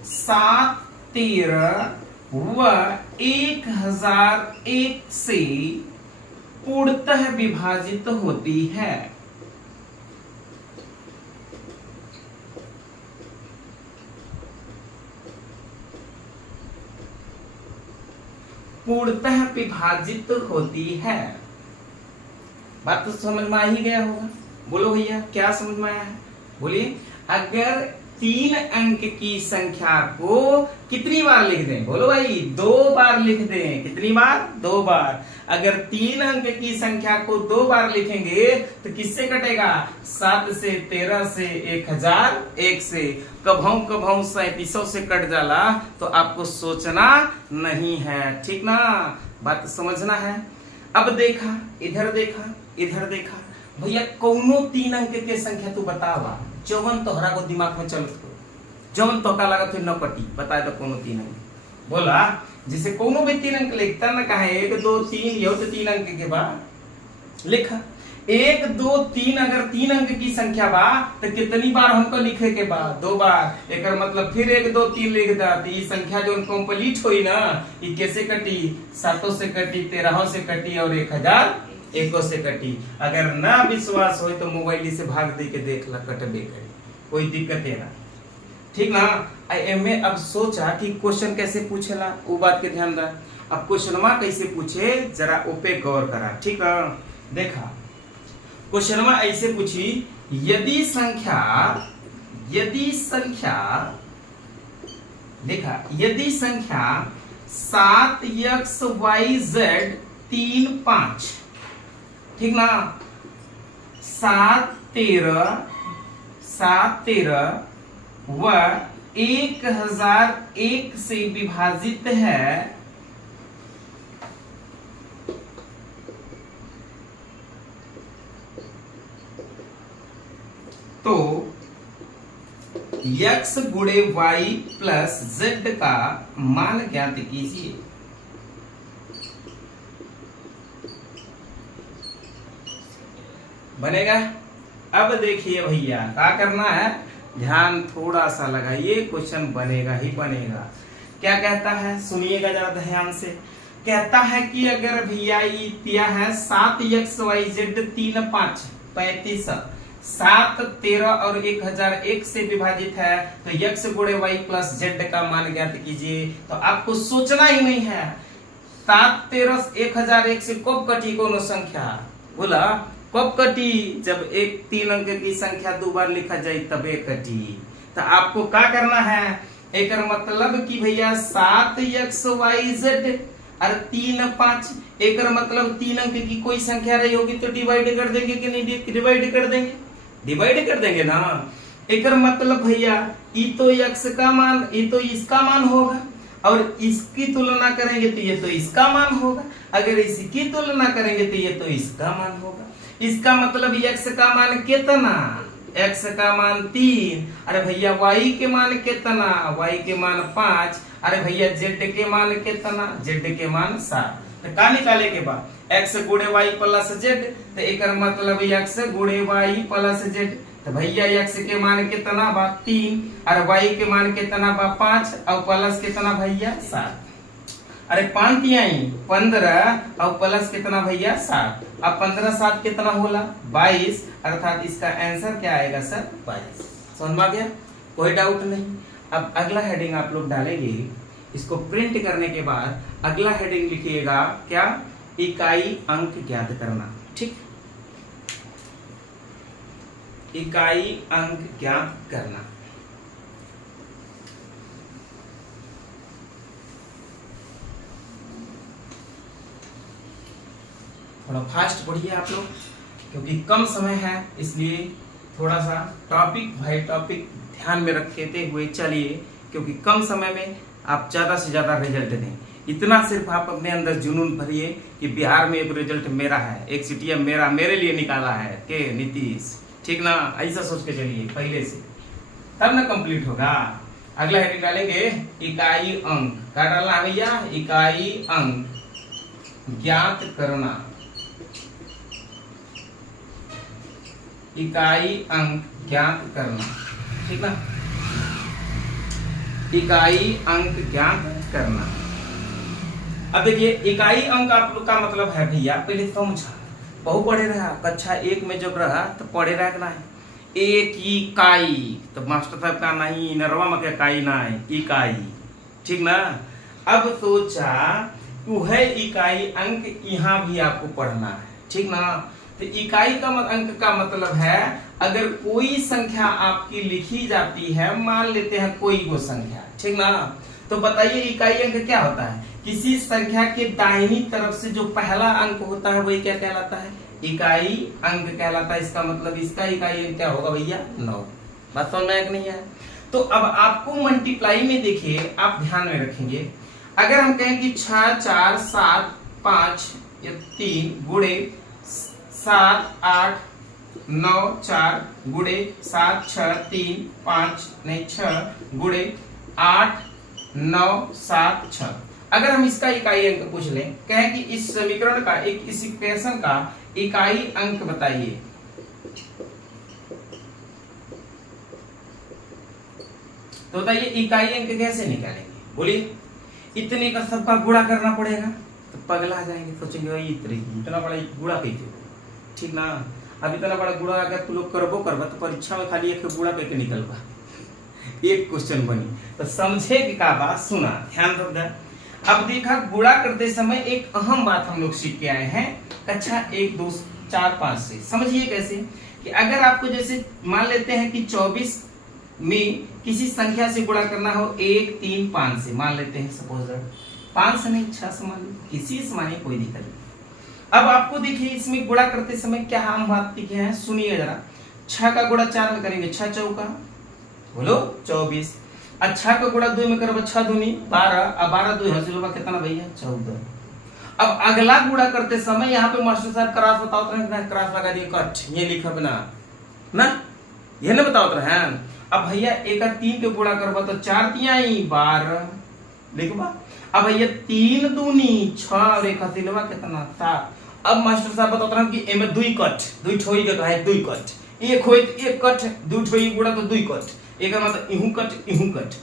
7 13 व 1001 से पूर्णतः विभाजित होती है। पूर्णतः विभाजित होती है। बात तो समझ में आ ही गया होगा, बोलो भैया क्या समझ में आया है, बोलिए। अगर 3 अंक की संख्या को कितनी बार लिख दें, बोलो भाई 2 बार लिख दें, कितनी बार 2 बार। अगर 3 अंक की संख्या को 2 बार लिखेंगे तो किससे कटेगा, 7 से 13 से 1001 से, कभों 3700 से कट जाला, तो आपको सोचना नहीं है, ठीक ना, बात समझना है। अब देखा इधर देखा भैया कौनो 3 अंक के संख्या तू बतावा, जौवन तोहरा को दिमाग में चल, जौवन तो का लागत न पटी, बता दो कोनो 3 अंक, बोला जिसे कोनो भी 3 अंक लिखता ना, कहा 1 2 3 यो तो 3 अंक के बाद लिखा 1 2 3, अगर 3 अंक की संख्या बा तो कितनी बार हमको लिखे के बाद 2 बार, एक मतलब फिर 1 2 3 लिख दा, तो ये संख्या जो कंप्लीट हुई ना, ये कैसे कटी, 7 से कटी, 13 से कटी और 1001 से कटी। अगर ना विश्वास हो तो मोबाइल से भाग दे के देख ला, कटबे करी, कोई दिक्कत है ना, ठीक ना। एमे अब सोचा कि क्वेश्चन कैसे पूछेला, वो बात के ध्यान दा। अब क्वेश्चनमा कैसे पूछे जरा उपे गौर करा, ठीक है। देखा क्वेश्चनमा ऐसे पूछी, यदि संख्या यदि संख्या देखा, यदि संख्या 7xyz 3 5, ठीक ना, 7 13 व 1001 से विभाजित है, तो x गुणे y प्लस z का मान ज्ञात कीजिए। बनेगा? अब देखिए भैया क्या करना है, ध्यान थोड़ा सा लगाइए, क्वेश्चन बनेगा ही बनेगा। क्या कहता है, सुनिएगा जरा ध्यान से। कहता है कि अगर भैया ये दिया है 7xyz 3 5 35, 7 13 और 1001 से विभाजित है, तो x गुणे y प्लस z का मान ज्ञात कीजिए। तो आपको सोचना ही नहीं है 7 13 1001 से कब कटी कोनो संख्या, बोला कब कटी, जब एक 3 अंक की संख्या 2 बार लिखा जाए तबे कटी। तो आपको क्या करना है, एक मतलब कि भैया 7xyz और 3 5, एक मतलब 3 अंक की कोई संख्या रही होगी तो डिवाइड कर देंगे कि नहीं, डिवाइड कर देंगे, डिवाइड कर देंगे ना। एक मतलब भैया ये तो x का मान, ये तो इसका मान होगा, और इसकी तुलना करेंगे तो ये तो इसका मान होगा, अगर इसकी तुलना करेंगे तो ये तो इसका मान होगा। इसका मतलब x का मान कितना, x का मान 3, अरे भैया y के मान कितना, y के मान 5, अरे भैया z के मान कितना, z के मान 7। तो का निकाले के बाद x गुणे y प्लस z, तो एक मतलब x गुणे y प्लस z, तो भैया x के मान कितना बा 3, और y के मान कितना बा 5, और प्लस कितना भैया 7। अरे 5 15 और प्लस कितना भैया 7, अब 15 7 कितना होला 22, अर्थात इसका आंसर क्या आएगा सर 22। समझ में आ गया, कोई डाउट नहीं। अब अगला हेडिंग आप लोग डालेंगे, इसको प्रिंट करने के बाद अगला हेडिंग लिखिएगा क्या, इकाई अंक ज्ञात करना। ठीक, इकाई अंक ज्ञात करना। थोड़ा फास्ट पढ़िए आप लोग, क्योंकि कम समय है, इसलिए थोड़ा सा टॉपिक बाय टॉपिक ध्यान में रखते हुए चलिए, क्योंकि कम समय में आप ज्यादा से ज्यादा रिजल्ट दें। इतना सिर्फ आप अपने अंदर जुनून भरिए कि बिहार में एक रिजल्ट मेरा है, एक सीटीएम मेरे लिए निकाला है के नीतीश, ठीक ना, ऐसा सोच के चलिए पहले से, तब ना कंप्लीट होगा। अगला हेडिंग डालेंगे इकाई अंक। क्या डालना है भैया, इकाई अंक ज्ञात करना। इकाई अंक ज्ञात करना, ठीक ना, इकाई अंक ज्ञात करना। अब देखिए इकाई अंक आप लोग का मतलब है भैया, पहले समझा, बहु पढ़े रहा कक्षा 1 में जब रहा तो पढ़े रखना है एक इकाई, तो मास्टर साहब का नहीं, नरवा में क्या इकाई ना है, इकाई, ठीक ना। अब सोचा वह इकाई अंक यहाँ भी आपको पढ़ना है, ठीक ना। तो इकाई का अंक का मतलब है अगर कोई संख्या आपकी लिखी जाती है, मान लेते हैं कोई वो संख्या, ठीक ना, तो बताइए इकाई अंक क्या होता है, किसी संख्या के दाहिनी तरफ से जो पहला अंक होता है वही क्या कहलाता है, इकाई अंक कहलाता है। इसका मतलब इसका इकाई अंक क्या होगा भैया 9। बात समझ में नहीं है। तो अब आपको मल्टीप्लाई में देखिए, आप ध्यान में रखेंगे, अगर हम कहें कि 6 4 7 5 या 3 गुणे 7 8 9 4 गुणे 7 6 3 5 नहीं 6 गुणे 8 9 7 6। अगर हम इसका इकाई अंक पूछ लें, कहें कि इस समीकरण का, इस इक्वेशन का इकाई अंक बताइए, तो बताइए इकाई अंक कैसे निकालेंगे, बोलिए। इतने का सबका गुणा करना पड़ेगा, तो पगला जाएंगे, सोचेंगे भाई इतना बड़ा गुणा कैसे, ठीक ना। अब इतना बड़ा गुणा अगर तू लोग करबो तो परीक्षा में खाली एक गुणा करके निकलवा, एक क्वेश्चन बनी। तो समझे का बात सुना, ध्यान रखना। अब देखा गुणा करते समय एक अहम बात हम लोग सीख के आए हैं कक्षा 1 2 4 5 से। समझिए कैसे कि अगर आपको जैसे मान लेते हैं कि 24 में किसी संख्या से गुणा करना हो 1, 3, 5 से, मान लेते हैं सपोज दैट 5 से नहीं 6 से मान लीजिए, किसी से मानिए कोई दिक्कत नहीं। अब आपको देखिए इसमें गुणा करते समय क्या हम बात लिखे हैं, सुनिए जरा। 6 का गुणा 4 में करेंगे 6 चौका बोलो 24, और 6 का गुणा 2 में करोगे 6 दूनी 12, अब 12 2 हासिल होगा कितना भैया 14। अब अगला गुणा करते समय यहाँ पे मास्टर साहब क्रॉस बताओ तो क्रॉस लगा दिए कट, ये लिखा बिना ना, ये ना बताओ तो है। अब भैया 1 और 3 के गुणा करबा तो 4 तिहाई 12 लिखबा। अब भैया 3 दूनी 6 और 1 हासिल होगा कितना 7। अब मास्टर साहब बताते हैं कि एमे 2 कट, 2 छोई के कहे 2 कट, एक होई तो 1 कट, 2 छोई गुणा तो 2 कट, एक मतलब इहू कट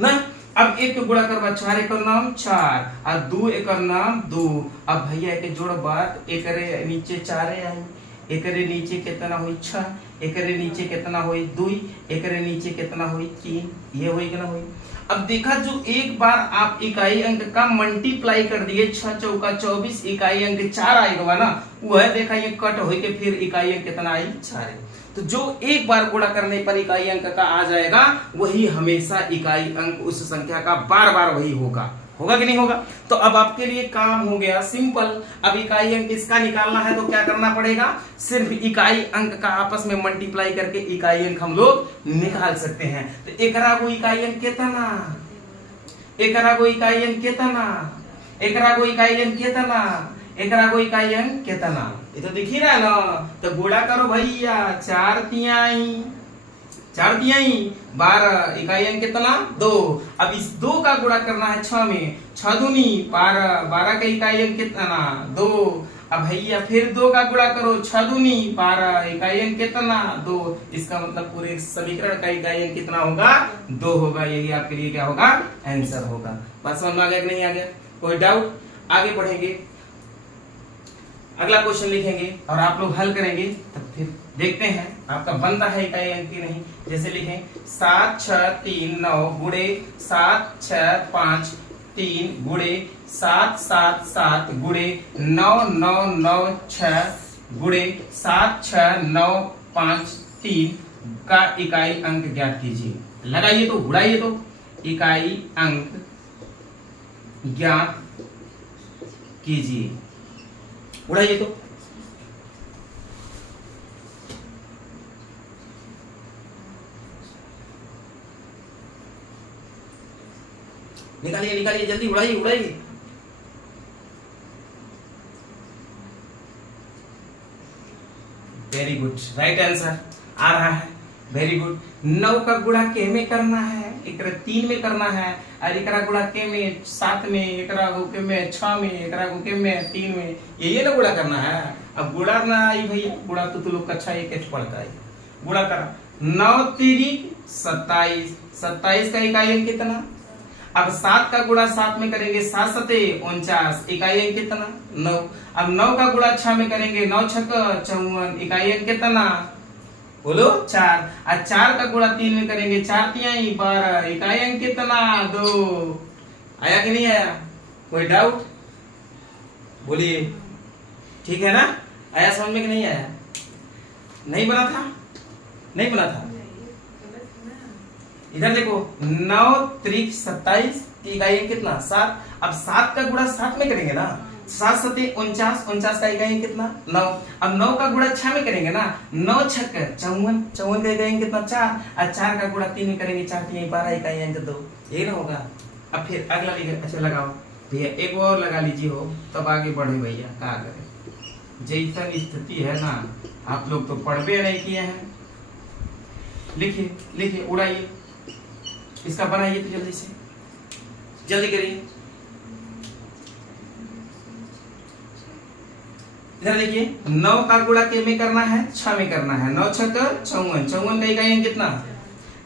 ना। अब 1 के गुणा करबा 4 एकर नाम 4 और 2 एकर नाम 2। अब भैया के जोड़ बात एकरे नीचे 4 आई, एकरे नीचे कितना होई 6, एकरे नीचे कितना होई 2, एकरे नीचे कितना होई 3, ये होई कि ना होई। अब देखा जो एक बार आप इकाई अंक का मल्टीप्लाई कर दिए 6 चौका 24, इकाई अंक 4 आएगा ना, वह देखा ये कट होई के फिर इकाई अंक कितना आई 4। तो जो एक बार गुणा करने पर इकाई अंक का आ जाएगा वही हमेशा इकाई अंक उस संख्या का बार बार वही होगा, होगा कि नहीं होगा। तो अब आपके लिए काम हो गया सिंपल। अब इकाई अंक इसका निकालना है तो क्या करना पड़ेगा, सिर्फ इकाई अंक का आपस में मल्टीप्लाई करके इकाई अंक हम लोग निकाल सकते हैं। तो एकरा को इकाई अंक कितना, एकरा को इकाई अंक कितना, एकरा को इकाई अंक कितना, एकरा को इकाई अंक कितना, ये तो दिख ही रहा है ना। तो गुणा करो भैया 4 तिहाई 12, इकाई अंक कितना 2। अब इस 2 का गुणा करना है 6 में, 6 दूनी 12, 12 का इकाई अंक कितना 2। अब भैया फिर 2 का गुणा करो 6 दूनी 12, इकाई अंक कितना 2। इसका मतलब पूरे समीकरण का इकाई अंक कितना होगा 2 होगा। यही आपके लिए क्या होगा आंसर होगा। बात समझ में आ गया कि नहीं आ गया, कोई डाउट। आगे बढ़ेंगे, अगला क्वेश्चन लिखेंगे और आप लोग हल करेंगे, तब फिर देखते हैं आपका बनता है इकाई अंक की नहीं। जैसे लिखें 7 6 3 9 गुणे 7 6 5 3 गुणे 7 7 7 गुणे 9 9 9 6 गुणे 7 6 9 5 3 का इकाई अंक ज्ञात कीजिए। लगाइए तो उड़ाइए तो, इकाई अंक ज्ञात कीजिए, उड़ाइए तो। निकालिए निकालिए जल्दी, उड़ाइए उड़ाइए। वेरी गुड, राइट आंसर आ रहा है, वेरी गुड। 9 का गुणा के में करना है, एकरा 3 में करना है, और एकरा गुणा के में 7 में, एकरा गो के में 6 में, एकरा गो के में 3 में, ये ना गुणा करना है। अब गुणा ना आई भैया, गुणा तो तू लोग कक्षा एक कैसे पढ़ता है। गुणा करा 9 तिरिक 27, 27 का इकाई अंक कितना। अब 7 का गुणा 7 में करेंगे 7 सते 49, इकाई अंक कितना 9। अब 9 का गुणा 6 में करेंगे 9 छक 54, इकाई अंक कितना बोलो 4। और 4 का गुणा 3 में करेंगे 4 तिहाई 12, इकाई अंक कितना 2। आया कि नहीं आया, कोई डाउट बोलिए, ठीक है ना। आया समझ में कि नहीं आया, नहीं बना था, नहीं बना था। इधर देखो 9 त्रिक 27, इकाई अंक कितना 7। अब 7 का गुणा 7 में करेंगे ना, 7 सते 49, 49 का इकाई अंक कितना 9। अब 9 का गुणा 6 में करेंगे ना, 9 छक 54, 54 का इकाई अंक कितना 4। और 4 का गुणा 3 में करेंगे 4 3 12, इकाई अंक 2, ये ना होगा। अब फिर अगला लिखे, अच्छा लगाओ भैया, एक और लगा लीजिए हो तब आगे बढ़े भैया, क्या करें जैसा स्थिति है ना, आप लोग तो पढ़वे नहीं किए हैं। लिखिए लिखिए, उड़ाइए, इसका बनाइए तो जल्दी से, जल्दी करिए। इधर देखिए 9 का गुणा के में करना है, 6 में करना है, 9 छक 54, 54 का इकाई अंक कितना।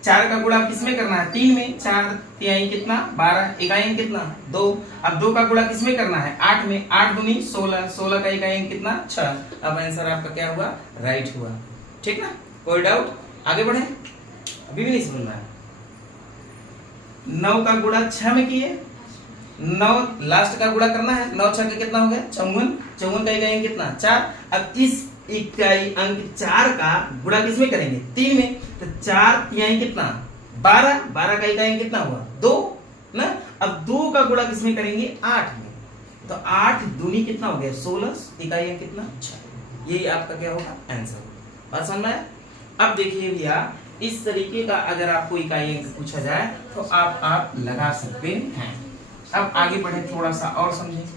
4 का गुणा किस में करना है 3 में, 4 तिहाई कितना 12, इकाई अंक कितना 2। अब 2 का गुणा किस में करना है 8 में, 8 दूनी 16, 16 का इकाई अंक कितना 6। अब आंसर आपका क्या हुआ राइट हुआ, ठीक ना, कोई डाउट। आगे बढ़े, अभी भी नहीं समझना है। 9 का गुणा 6 में किए, 9 लास्ट का गुणा करना है, 9 6 का कितना हो गया 54, 54 का इकाई अंक कितना 4। अब इस इकाई अंक 4 का गुणा किसमें करेंगे 3 में, तो 4 तिहाई कितना 12, 12 का इकाई अंक कितना हुआ 2 ना। अब 2 का गुणा किसमें करेंगे 8 में, तो 8 दूनी कितना हो गया 16, इकाई अंक कितना 6। यही आपका क्या होगा आंसर होगा। बात समझ में आया? अब देखिए भैया इस तरीके का अगर आपको इकाई अंक पूछा जाए तो आप लगा सकते हैं। अब आगे बढ़े थोड़ा सा और समझें।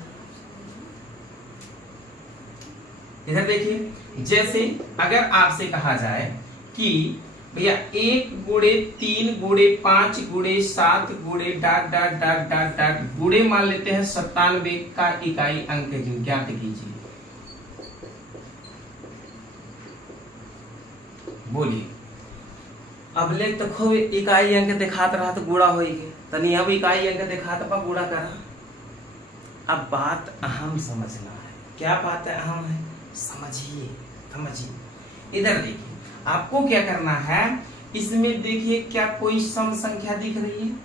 इधर देखिए, जैसे अगर आपसे कहा जाए कि भैया 1 गुणे 3 गुणे 5 गुणे 7 गुणे dot dot dot dot dot गुणे मान लेते हैं 97 का इकाई अंक ज्ञात कीजिए। बोलिए। अब ले तो खूब इकाई अंक दिखात रहा तो गुणा हो गए, तनी अब इकाई अंक दिखात पर गुणा करा। अब बात अहम समझना है। क्या बात है अहम है, समझिए समझिए। इधर देखिए, आपको क्या करना है, इसमें देखिए क्या कोई सम संख्या दिख रही है?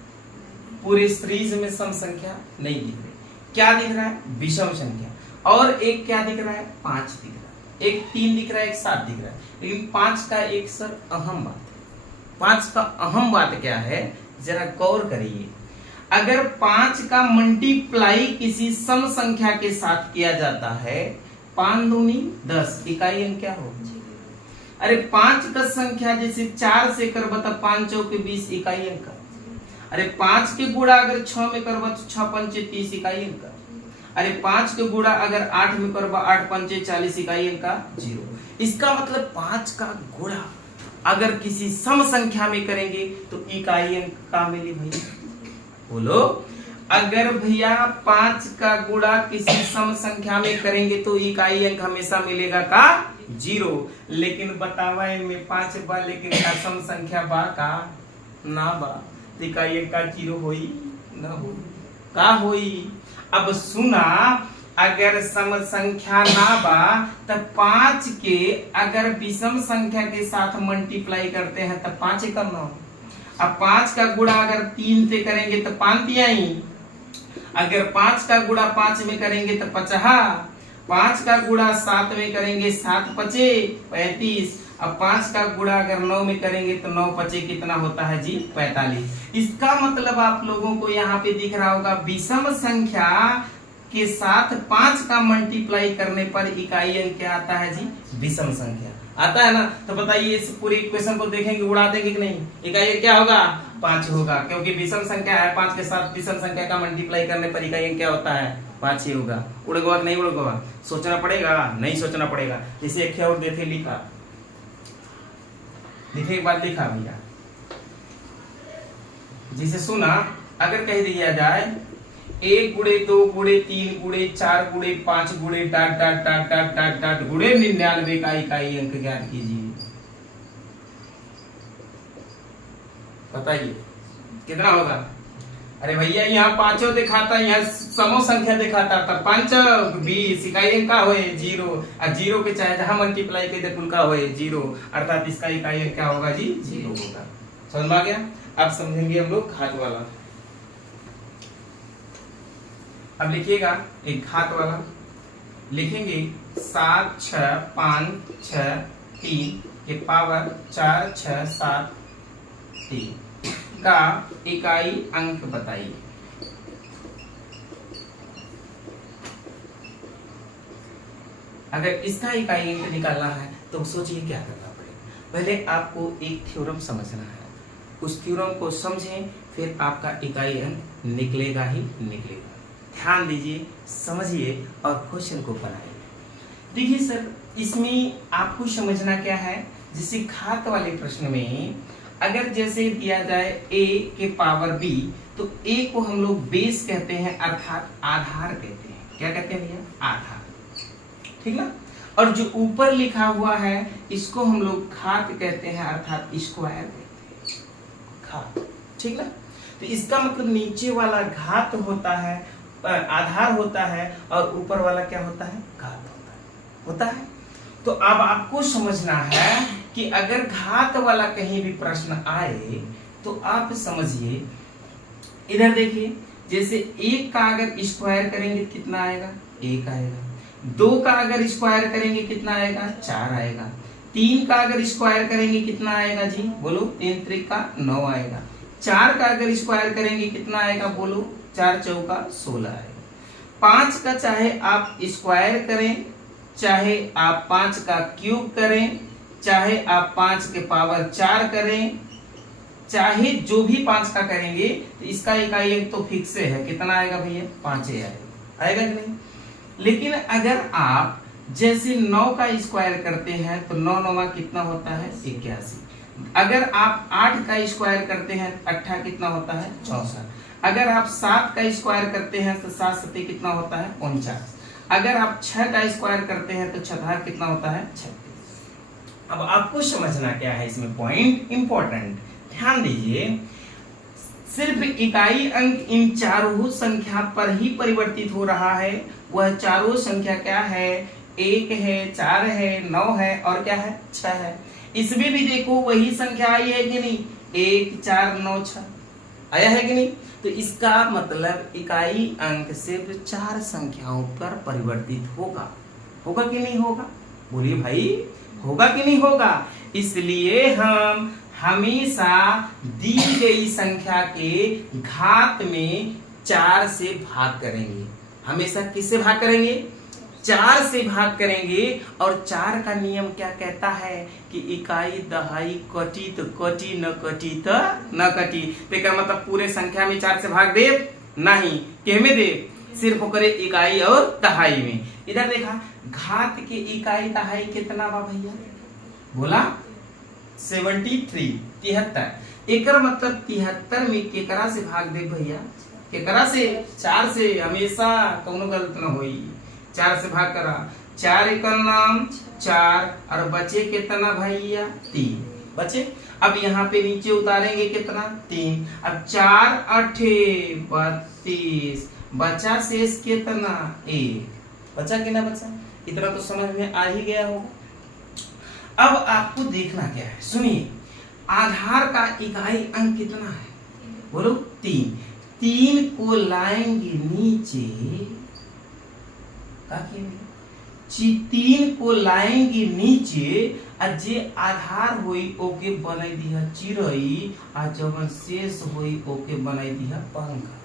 पूरे सीरीज में सम संख्या नहीं दिख रही। क्या दिख रहा है? विषम संख्या। और एक क्या दिख रहा है? 5 दिख रहा है, एक 3 दिख रहा है, एक 7 दिख रहा है। लेकिन 5 का एक सर अहम बात है। 5 का अहम बात क्या है, जरा गौर करिए। अगर 5 का मल्टीप्लाई किसी सम संख्या के साथ किया जाता है, 5 दूनी 10, इकाई अंक क्या हो? अरे 5 का संख्या जैसे 4 से करबा तो 5 चौके 20, इकाई अंक। अरे 5 के गुणा अगर 6 में करबा तो 6 पंचे 30, इकाई अंक। अरे 5 के गुणा अगर 8 में करबा 8 पंचे 40, इकाई अंक 0। इसका मतलब 5 का गुणा अगर किसी सम संख्या में करेंगे तो इकाई अंक का मिली भैया? बोलो। अगर भैया 5 का गुणा किसी सम संख्या में करेंगे तो इकाई अंक हमेशा मिलेगा का 0। लेकिन बतावा में 5 बा, लेकिन का सम संख्या बा का ना बा, तो इकाई अंक का 0 होई ना हो का होई? अब सुना, अगर सम संख्या ना बा तब 5 के अगर विषम संख्या के साथ मल्टीप्लाई करते हैं तब 5 एकम 9। अब 5 का गुणा अगर 3 से करेंगे तो 5 तिहाई। अगर 5 का गुणा 5 में करेंगे तो 50। 5 का गुणा 7 में करेंगे 7 पचे 35। अब 5 का गुणा अगर 9 में करेंगे तो 9 पचे कितना होता है जी 45। इसका मतलब आप लोगों को यहाँ पे दिख रहा होगा विषम संख्या के साथ 5 का मल्टीप्लाई करने पर इकाई अंक क्या आता है जी? विषम संख्या आता है ना। तो बताइए इस पूरी इक्वेशन को देखेंगे, उड़ा देंगे कि नहीं? इकाई अंक क्या होगा? 5 होगा, क्योंकि विषम संख्या है। 5 के साथ विषम संख्या का मल्टीप्लाई करने पर इकाई अंक क्या होता है? 5 ही होगा। उड़ेगा नहीं उड़ेगा? सोचना पड़ेगा? नहीं सोचना पड़ेगा। जैसे एक और देखे लिखा, लिखे के बाद लिखा भैया, जिसे सुना, अगर कह दिया जाए 1 गुणे 2 गुणे 3 गुणे 4 गुणे 5 गुणे dot dot dot dot dot dot गुणे 99 का इकाई अंक ज्ञात कीजिए। बताइए कितना होगा? अरे भैया यहाँ 5 दिखाता, यहाँ समो संख्या दिखाता, तब 5 20, इकाई अंक का होए 0। और 0 के चाहे जहां मल्टीप्लाई कर दे कुल का होए 0, अर्थात इसका इकाई अंक क्या होगा जी? 0 होगा। समझ में आ गया? अब समझेंगे हम लोग घात वाला। अब लिखिएगा एक घात वाला, लिखेंगे 7 6 5 6 3 के पावर 4 6 7 3 का इकाई अंक बताइए। अगर इसका इकाई अंक निकालना है तो सोचिए क्या करना पड़ेगा। पहले आपको एक थ्योरम समझना है, उस थ्योरम को समझें, फिर आपका इकाई अंक निकलेगा ही निकलेगा। ध्यान दीजिए, समझिए और क्वेश्चन को बनाइए। देखिए सर, इसमें आपको समझना क्या है, जैसे घात वाले प्रश्न में अगर जैसे दिया जाए a के पावर b, तो a को हम लोग बेस कहते हैं, अर्थात आधार कहते हैं। क्या कहते हैं भैया? आधार, ठीक ना। और जो ऊपर लिखा हुआ है इसको हम लोग घात कहते हैं, अर्थात स्क्वायर कहते हैं, घात, ठीक ना। तो इसका मतलब नीचे वाला घात होता है, आधार होता है, और ऊपर वाला क्या होता है? घात होता है। तो अब आपको समझना है कि अगर घात वाला कहीं भी प्रश्न आए तो आप समझिए, इधर देखिए, जैसे 1 का अगर स्क्वायर करेंगे कितना आएगा? 1 आएगा। 2 का अगर स्क्वायर करेंगे कितना आएगा? 4 आएगा। 3 का अगर स्क्वायर करेंगे कितना आएगा जी? बोलो। 3 त्रिक 9 आएगा। 4 का अगर स्क्वायर करेंगे कितना आएगा? बोलो। 4 चौका 16 आएगा। 5 का चाहे आप स्क्वायर करें, चाहे आप 5 का क्यूब करें, चाहे आप 5 के पावर 4 करें, चाहे जो भी 5 का करेंगे, तो इसका इकाई एक तो फिक्स है, कितना आएगा भैया? 5 आएगा। आएगा कि नहीं? लेकिन अगर आप जैसे 9 का स्क्वायर करते हैं तो 9 9 कितना होता है? 81। अगर आप 8 का स्क्वायर करते हैं 8 कितना होता है? 64। अगर आप 7 का स्क्वायर करते हैं तो 7 7 कितना होता है? 49। अगर आप 6 का स्क्वायर करते हैं तो 6 कितना होता है? 36। अब आपको समझना क्या है इसमें पॉइंट इंपॉर्टेंट, ध्यान दीजिए। सिर्फ इकाई अंक इन चारों संख्या पर ही परिवर्तित हो रहा है। वह चारों संख्या क्या है? 1 है, 4 है, 9 है और क्या है? 6 है। इसमें भी देखो वही संख्या आई है कि नहीं? 1 4 9 6 आया है कि नहीं? तो इसका मतलब इकाई अंक सिर्फ 4 संख्याओं पर परिवर्तित होगा। होगा कि नहीं होगा? बोलिए भाई, होगा कि नहीं होगा? इसलिए हम हमेशा दी गई संख्या के घात में 4 से भाग करेंगे। हमेशा किससे भाग करेंगे? 4 से भाग करेंगे। और 4 का नियम क्या कहता है कि इकाई दहाई कटी तो कटी, न कटी तो न कटी। तो मतलब पूरे संख्या में 4 से भाग दे नहीं, केमे दे? सिर्फ करे इकाई और दहाई में। इधर देखा, घात के इकाई दहाई कितना बा भैया? बोला 73, 73। एकर मतलब 73 में केकरा से भाग दे भैया? केकरा से? 4 से। हमेशा कौनो गलत न होई। 4 से भाग करा। 4 एकर नाम 4 और बचे कितना भैया? 3 बचे। अब यहाँ पे नीचे उतारेंगे कितना? 3। अब 4 8 32, बचा शेष कितना? 1। बचा कि ना बचा? इतना तो समझ में आ ही गया होगा। अब आपको देखना क्या है, सुनिए। आधार का इकाई अंक कितना है? बोलो। 3। 3 को लाएंगे नीचे, 3 को लाएंगे नीचे, और जे आधार होई ओके बनाई दिया चिरई, और जवन शेष होई ओके बनाई दिया पंखा।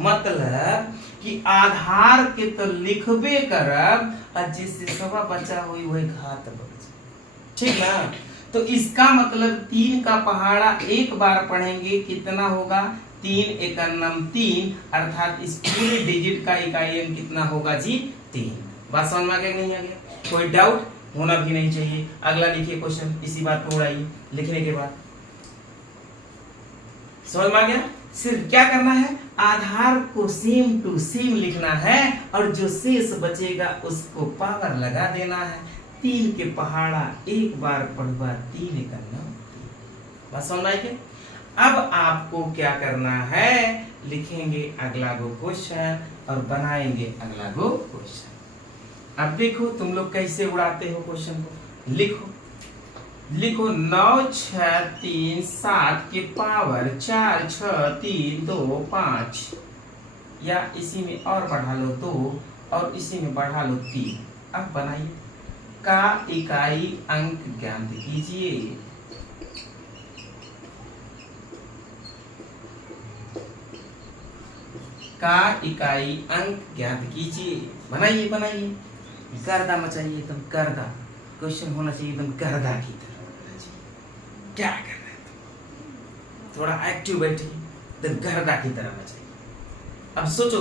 मतलब कि आधार के तो लिखबे करब, और जिससे सवा बचा हुई वही घात बचा। ठीक ना? तो इसका मतलब 3 का पहाड़ा एक बार पढ़ेंगे कितना होगा? 3 एकर नाम 3, अर्थात इस पूरे डिजिट का इकाई अंक कितना होगा जी? 3। बात समझ में आ गया कि नहीं आ गया? कोई डाउट होना भी नहीं चाहिए। अगला लिखिए क्वेश्चन, इसी बात को उड़ाइए लिखने के बाद। समझ में आ गया? सिर्फ क्या करना है? आधार को सेम टू सेम लिखना है, और जो शेष बचेगा उसको पावर लगा देना है। 3 के पहाड़ा एक बार पढ़वा 3 का नाम। बात समझ आई क्या? अब आपको क्या करना है? लिखेंगे अगला गो क्वेश्चन और बनाएंगे अगला गो क्वेश्चन। अब देखो तुम लोग कैसे उड़ाते हो क्वेश्चन को। लिखो लिखो 9 6 3 7 के पावर 4 6 3 2 5, या इसी में और बढ़ा लो 2 और इसी में बढ़ा लो 3। अब बनाइए। का इकाई अंक ज्ञात कीजिए। का इकाई अंक ज्ञात कीजिए। बनाइए बनाइए, गर्दा मचाइए, एकदम गर्दा। क्वेश्चन होना चाहिए एकदम गर्दा की तरह। क्या कर रहे हैं तुम? थोड़ा एक्टिव बैठिए, एकदम गर्दा की तरह मचाइए। अब सोचो,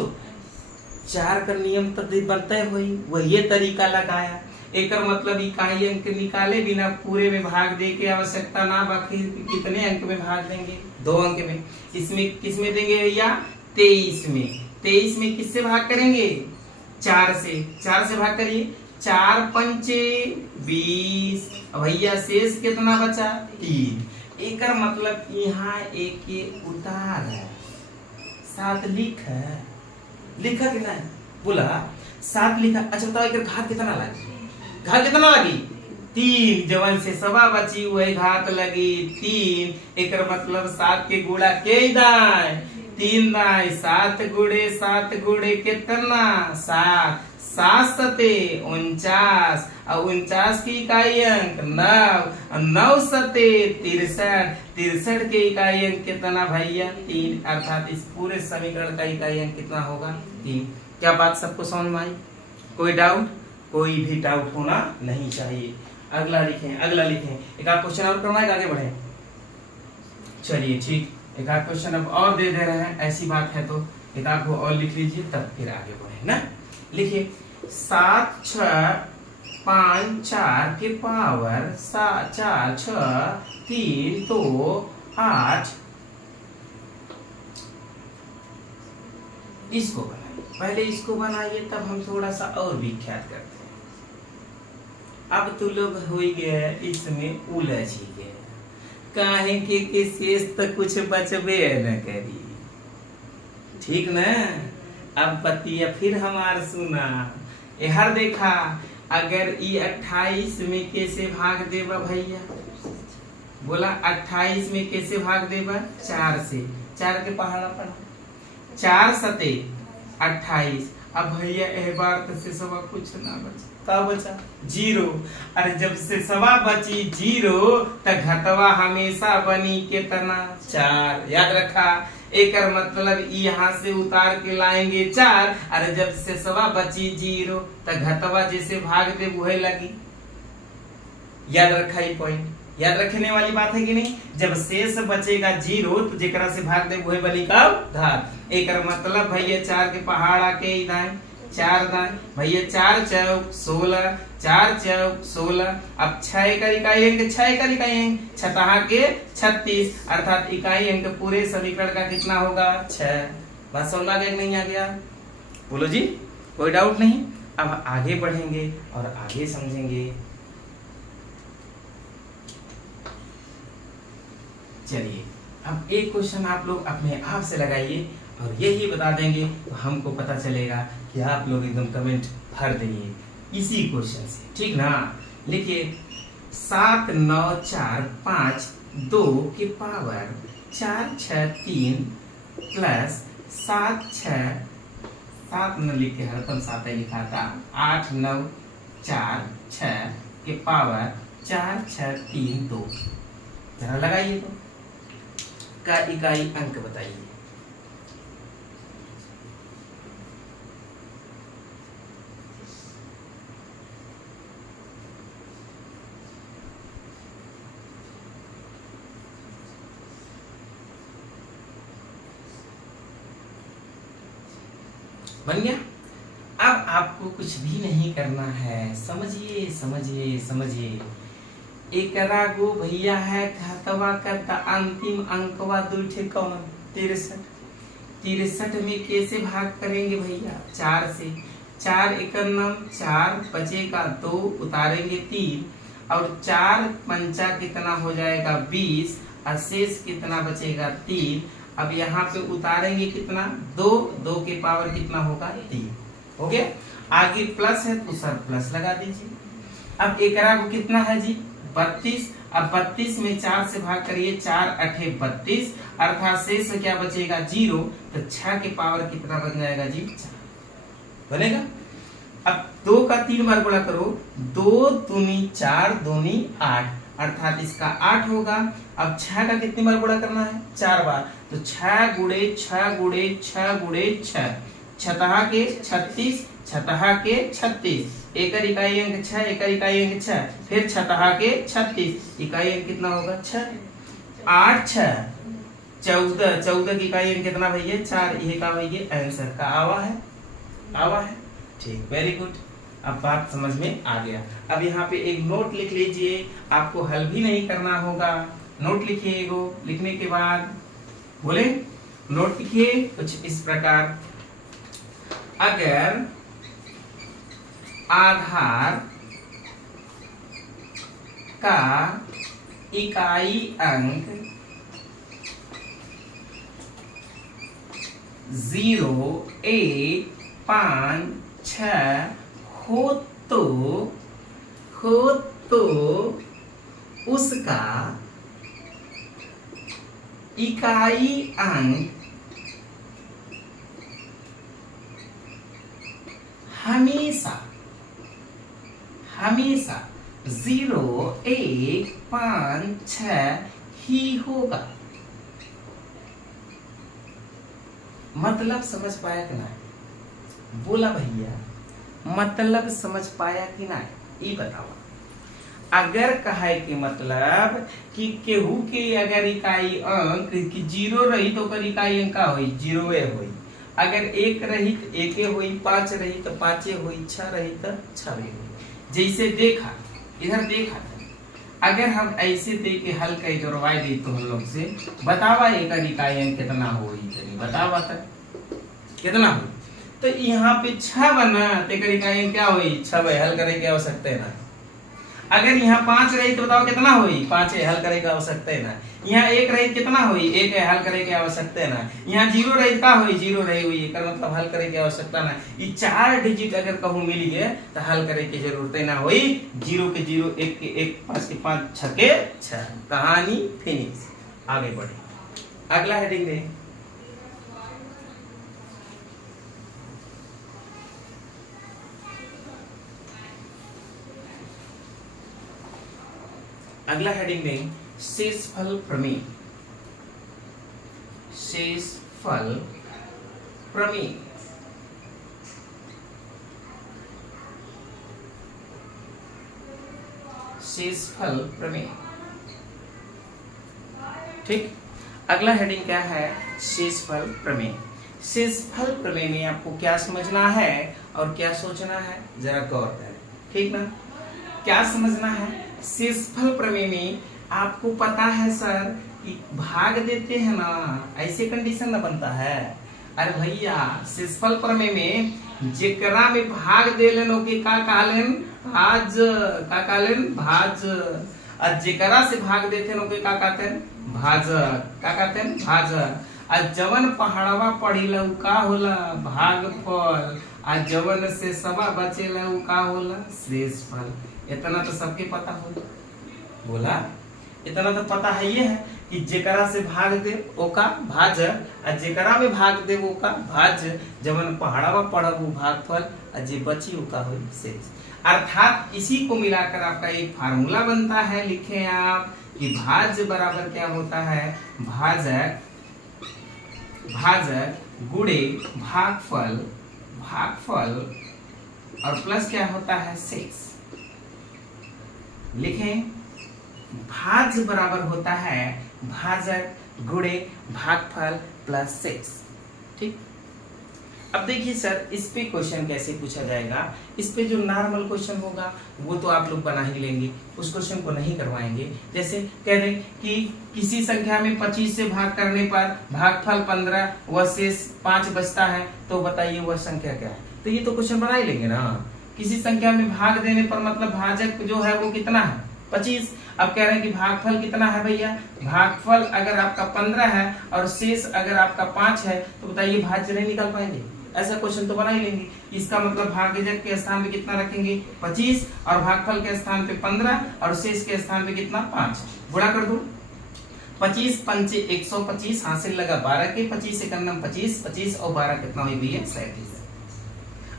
4 का नियम तो बनता है वही तरीका लगाया। एक मतलब इकाई अंक निकाले बिना पूरे में भाग दे के आवश्यकता ना, बाकी कितने अंक में भाग देंगे? 2 अंक में। इसमें किसमें देंगे भैया? 23 में। 23 में किससे भाग करेंगे? 4 से। 4 से भाग करिए। 4 पंचे 20, भैया शेष कितना बचा? 3। एक मतलब यहाँ एक उतार है, 7 लिखा कि नहीं? बोला 7 लिखा। अच्छा बताओ एक घात कितना लगी? घात कितना लगी? 3। जवन से सवा बची वही घात लगी 3। एक मतलब 7 के गुणा के दाएं तीन दाएं 7 गुणे 7 गुणे कितना 7, 7 सते 49 और 49 की इकाई अंक 9, 9 सते 63, 63 के इकाई अंक कितना भैया 3, अर्थात इस पूरे समीकरण का इकाई अंक कितना होगा 3। क्या बात सबको समझ में आई? कोई डाउट? कोई भी डाउट होना नहीं चाहिए। अगला लिखें, अगला लिखें। एक आध क्वेश्चन और करना है, आगे बढ़े। चलिए ठीक, एक आध क्वेश्चन अब और दे दे रहे हैं, ऐसी बात है तो एक आध को और लिख लीजिए, तब फिर आगे बढ़े ना। लिखिए 7 6 5 4 के पावर 7 4 6 3 2 8। इसको बनाइए, पहले इसको बनाइए, तब हम थोड़ा सा और विख्यात करते हैं। अब तो लोग हो गए इसमें उलझ ही गए, काहे के शेष तो कुछ बचबे न करी, ठीक न। अब बतिया फिर हमार सुना, हर देखा अगर ई 28 में कैसे भाग देबा भैया, बोला 28 में कैसे भाग देबा 4 से, 4 के पहाड़ा पढ़ा 4 सते 28। अब भैया एक बार तो से सवा कुछ ना बचा, का बचा 0। अरे जब से सवा बची 0 तो घटवा हमेशा बनी कितना 4, याद रखा। एक मतलब यहाँ से उतार के लाएंगे 4, अरे जब से सवा बची 0 तो घटवा जैसे भाग दे वही लगी, याद रखा ये पॉइंट, याद रखने वाली बात है कि नहीं। जब शेष बचेगा 0 तो जेकरा से भाग दे वही बनी का घात। एक मतलब भैया 4 के पहाड़ा के दाएं 4 दाएं भैया 4 चौक 16, 4 चौक 16। अब 6 का इकाई अंक 6 का इकाई अंक 6 के 36, अर्थात इकाई अंक पूरे समीकरण का कितना होगा 6। बात समझ आ गया नहीं आ गया? बोलो जी, कोई डाउट नहीं। अब आगे बढ़ेंगे और आगे समझेंगे। चलिए अब एक क्वेश्चन आप लोग अपने आप से लगाइए और यही बता देंगे तो हमको पता चलेगा कि आप लोग एकदम कमेंट भर देंगे इसी क्वेश्चन से, ठीक ना। लिखिए 7 9 4 5 2 के पावर 4 6 3 प्लस 7 6 7 न लिख के हरदम 7 ही लिखा था, 8 9 4 6 के पावर 4 6 3 2। जरा लगाइए तो का इकाई अंक बताइए। बन गया? अब आपको कुछ भी नहीं करना है, समझिए समझिए समझिए। एकरा गो भैया है घटवा का अंतिम अंकवा 2 ठे कौन 63। 63 में कैसे भाग करेंगे भैया 4 से, 4 एकम 4 बचेगा 2, उतारेंगे 3 और 4 पंचा कितना हो जाएगा 20 और शेष कितना बचेगा 3। अब यहाँ पे उतारेंगे कितना 2, 2 के पावर कितना होगा 3। हो गया? आगे प्लस है तो सर प्लस लगा दीजिए। अब एकरा को कितना है जी 32। अब 32 में 4 से भाग करिए, 4 8 32, अर्थात शेष क्या बचेगा 0। तो 6 के पावर कितना बन जाएगा जी 4 बनेगा। अब 2 का 3 बार गुणा करो, 2 दूनी 4 दूनी 8, अर्थात इसका 8 होगा। अब 6 का कितनी बार गुणा करना है 4 बार, तो 6 गुणे 6 गुणे 6 गुणे 6, 6 के 36, 6 के 36, एक इकाई अंक 6, एक इकाई अंक 6, फिर 6 के 36, इकाई अंक कितना होगा 6, 8 6 14, 14 की इकाई अंक कितना भैया 4। ये का भैया आंसर का आवा है, आवा है, ठीक, वेरी गुड। अब बात समझ में आ गया। अब यहाँ पे एक नोट लिख लीजिए, आपको हल भी नहीं करना होगा। नोट लिखिए, एगो लिखने के बाद बोले नोट लिखिए कुछ इस प्रकार। अगर आधार का इकाई अंक 0 1 5 6 हो तो उसका इकाई अंक हमेशा हमेशा 0, 1, 5, 6 ही होगा। मतलब समझ पाया कि नहीं? बोला भैया, मतलब समझ पाया कि नहीं? ये बताओ। अगर कहे कि मतलब कि केहू के अगर इकाई अंक कि 0 रही तो ओकर इकाई अंक का होई 0 होई, अगर 1 रही तो 1 होई, 5 रही तो 5 होई, 6 रही तो 6 होई। जैसे देखा, इधर देखा, अगर हम ऐसे दे के हल कर जोड़वाई दी तो हम लोग से बतावा एक इकाई अंक कितना होई, बतावा कितना हो। तो यहाँ पे 6 बना तो एक इकाई अंक क्या होई 6 हल करे की आवश्यकता है ना। अगर यहाँ 5 रही तो बताओ कितना होई 5 हल करे की आवश्यकता है ना। यहाँ 1 रही कितना होई 1 हल करे की आवश्यकता है ना। यहाँ 0 रही का होई 0 रही हुई एक मतलब हल करे की आवश्यकता ना। ये 4 डिजिट अगर कहूँ मिल गए तो हल करे की जरूरत ना होई। 0 के 0, 1 के 1, 5 के 5, 6 के 6। कहानी फिनिश। आगे बढ़े, अगला हेडिंग दे। अगला हेडिंग में शेषफल प्रमेय। शेषफल प्रमेय। शेषफल प्रमेय। ठीक, अगला हेडिंग क्या है? शेषफल प्रमेय। शेषफल प्रमेय में आपको क्या समझना है और क्या सोचना है, जरा गौर करें। ठीक ना? क्या समझना है? शेषफल प्रमेय में आपको पता है सर कि भाग देते हैं ना, ऐसे कंडीशन ना बनता है। अरे भैया, शेषफल प्रमेय में जेकरा में भाग दे लेनो के का कहलेन भाज, का कहलेन भाज। और जेकरा से भाग देते नो के का कहते हैं भाज, का कहते हैं भाज। और जवन पहाड़वा पढ़िला उ का होला भागफल। और जवन से सवा बचेला उ का होला शेषफल। इतना तो सबके पता हो। बोला इतना तो पता है ये है कि जेकरा से भाग दे ओका भाज, और जेकरा में भाग दे वो का भाज। जवन पहाड़वा पढ़ब वो भागफल, और जे बची वो का हो शेष। अर्थात इसी को मिलाकर आपका एक फार्मूला बनता है। लिखे आप कि भाज बराबर क्या होता है, भाजक गुणे भागफल, भागफल और प्लस क्या होता है शेष। लिखें, भाज बराबर होता है भाजक गुणे भागफल प्लस शेष। ठीक, अब देखिए सर इस पे क्वेश्चन कैसे पूछा जाएगा। इस पे जो नॉर्मल क्वेश्चन होगा वो तो आप लोग बना ही लेंगे, उस क्वेश्चन को नहीं करवाएंगे। जैसे कह दें कि किसी संख्या में 25 से भाग करने पर भागफल 15 व शेष 5 बचता है, तो बताइए वह संख्या क्या है। तो ये तो क्वेश्चन बना ही लेंगे ना। किसी संख्या में भाग देने पर मतलब भाजक जो है वो कितना है 25। अब कह रहे हैं कि भागफल कितना है भैया, भागफल अगर आपका 15 है और शेष अगर आपका 5 है, तो बताइए भाज्य नहीं निकाल पाएंगे। ऐसा क्वेश्चन तो बना ही लेंगे। इसका मतलब भाजक के स्थान पे कितना रखेंगे 25, और भागफल के स्थान पे 15 और शेष के स्थान पे कितना 5। गुणा कर दो, 25 पंचे 125, हासिल लगा 12 के, 25 से करना 25, 25 और 12 कितना हुई भैया 37।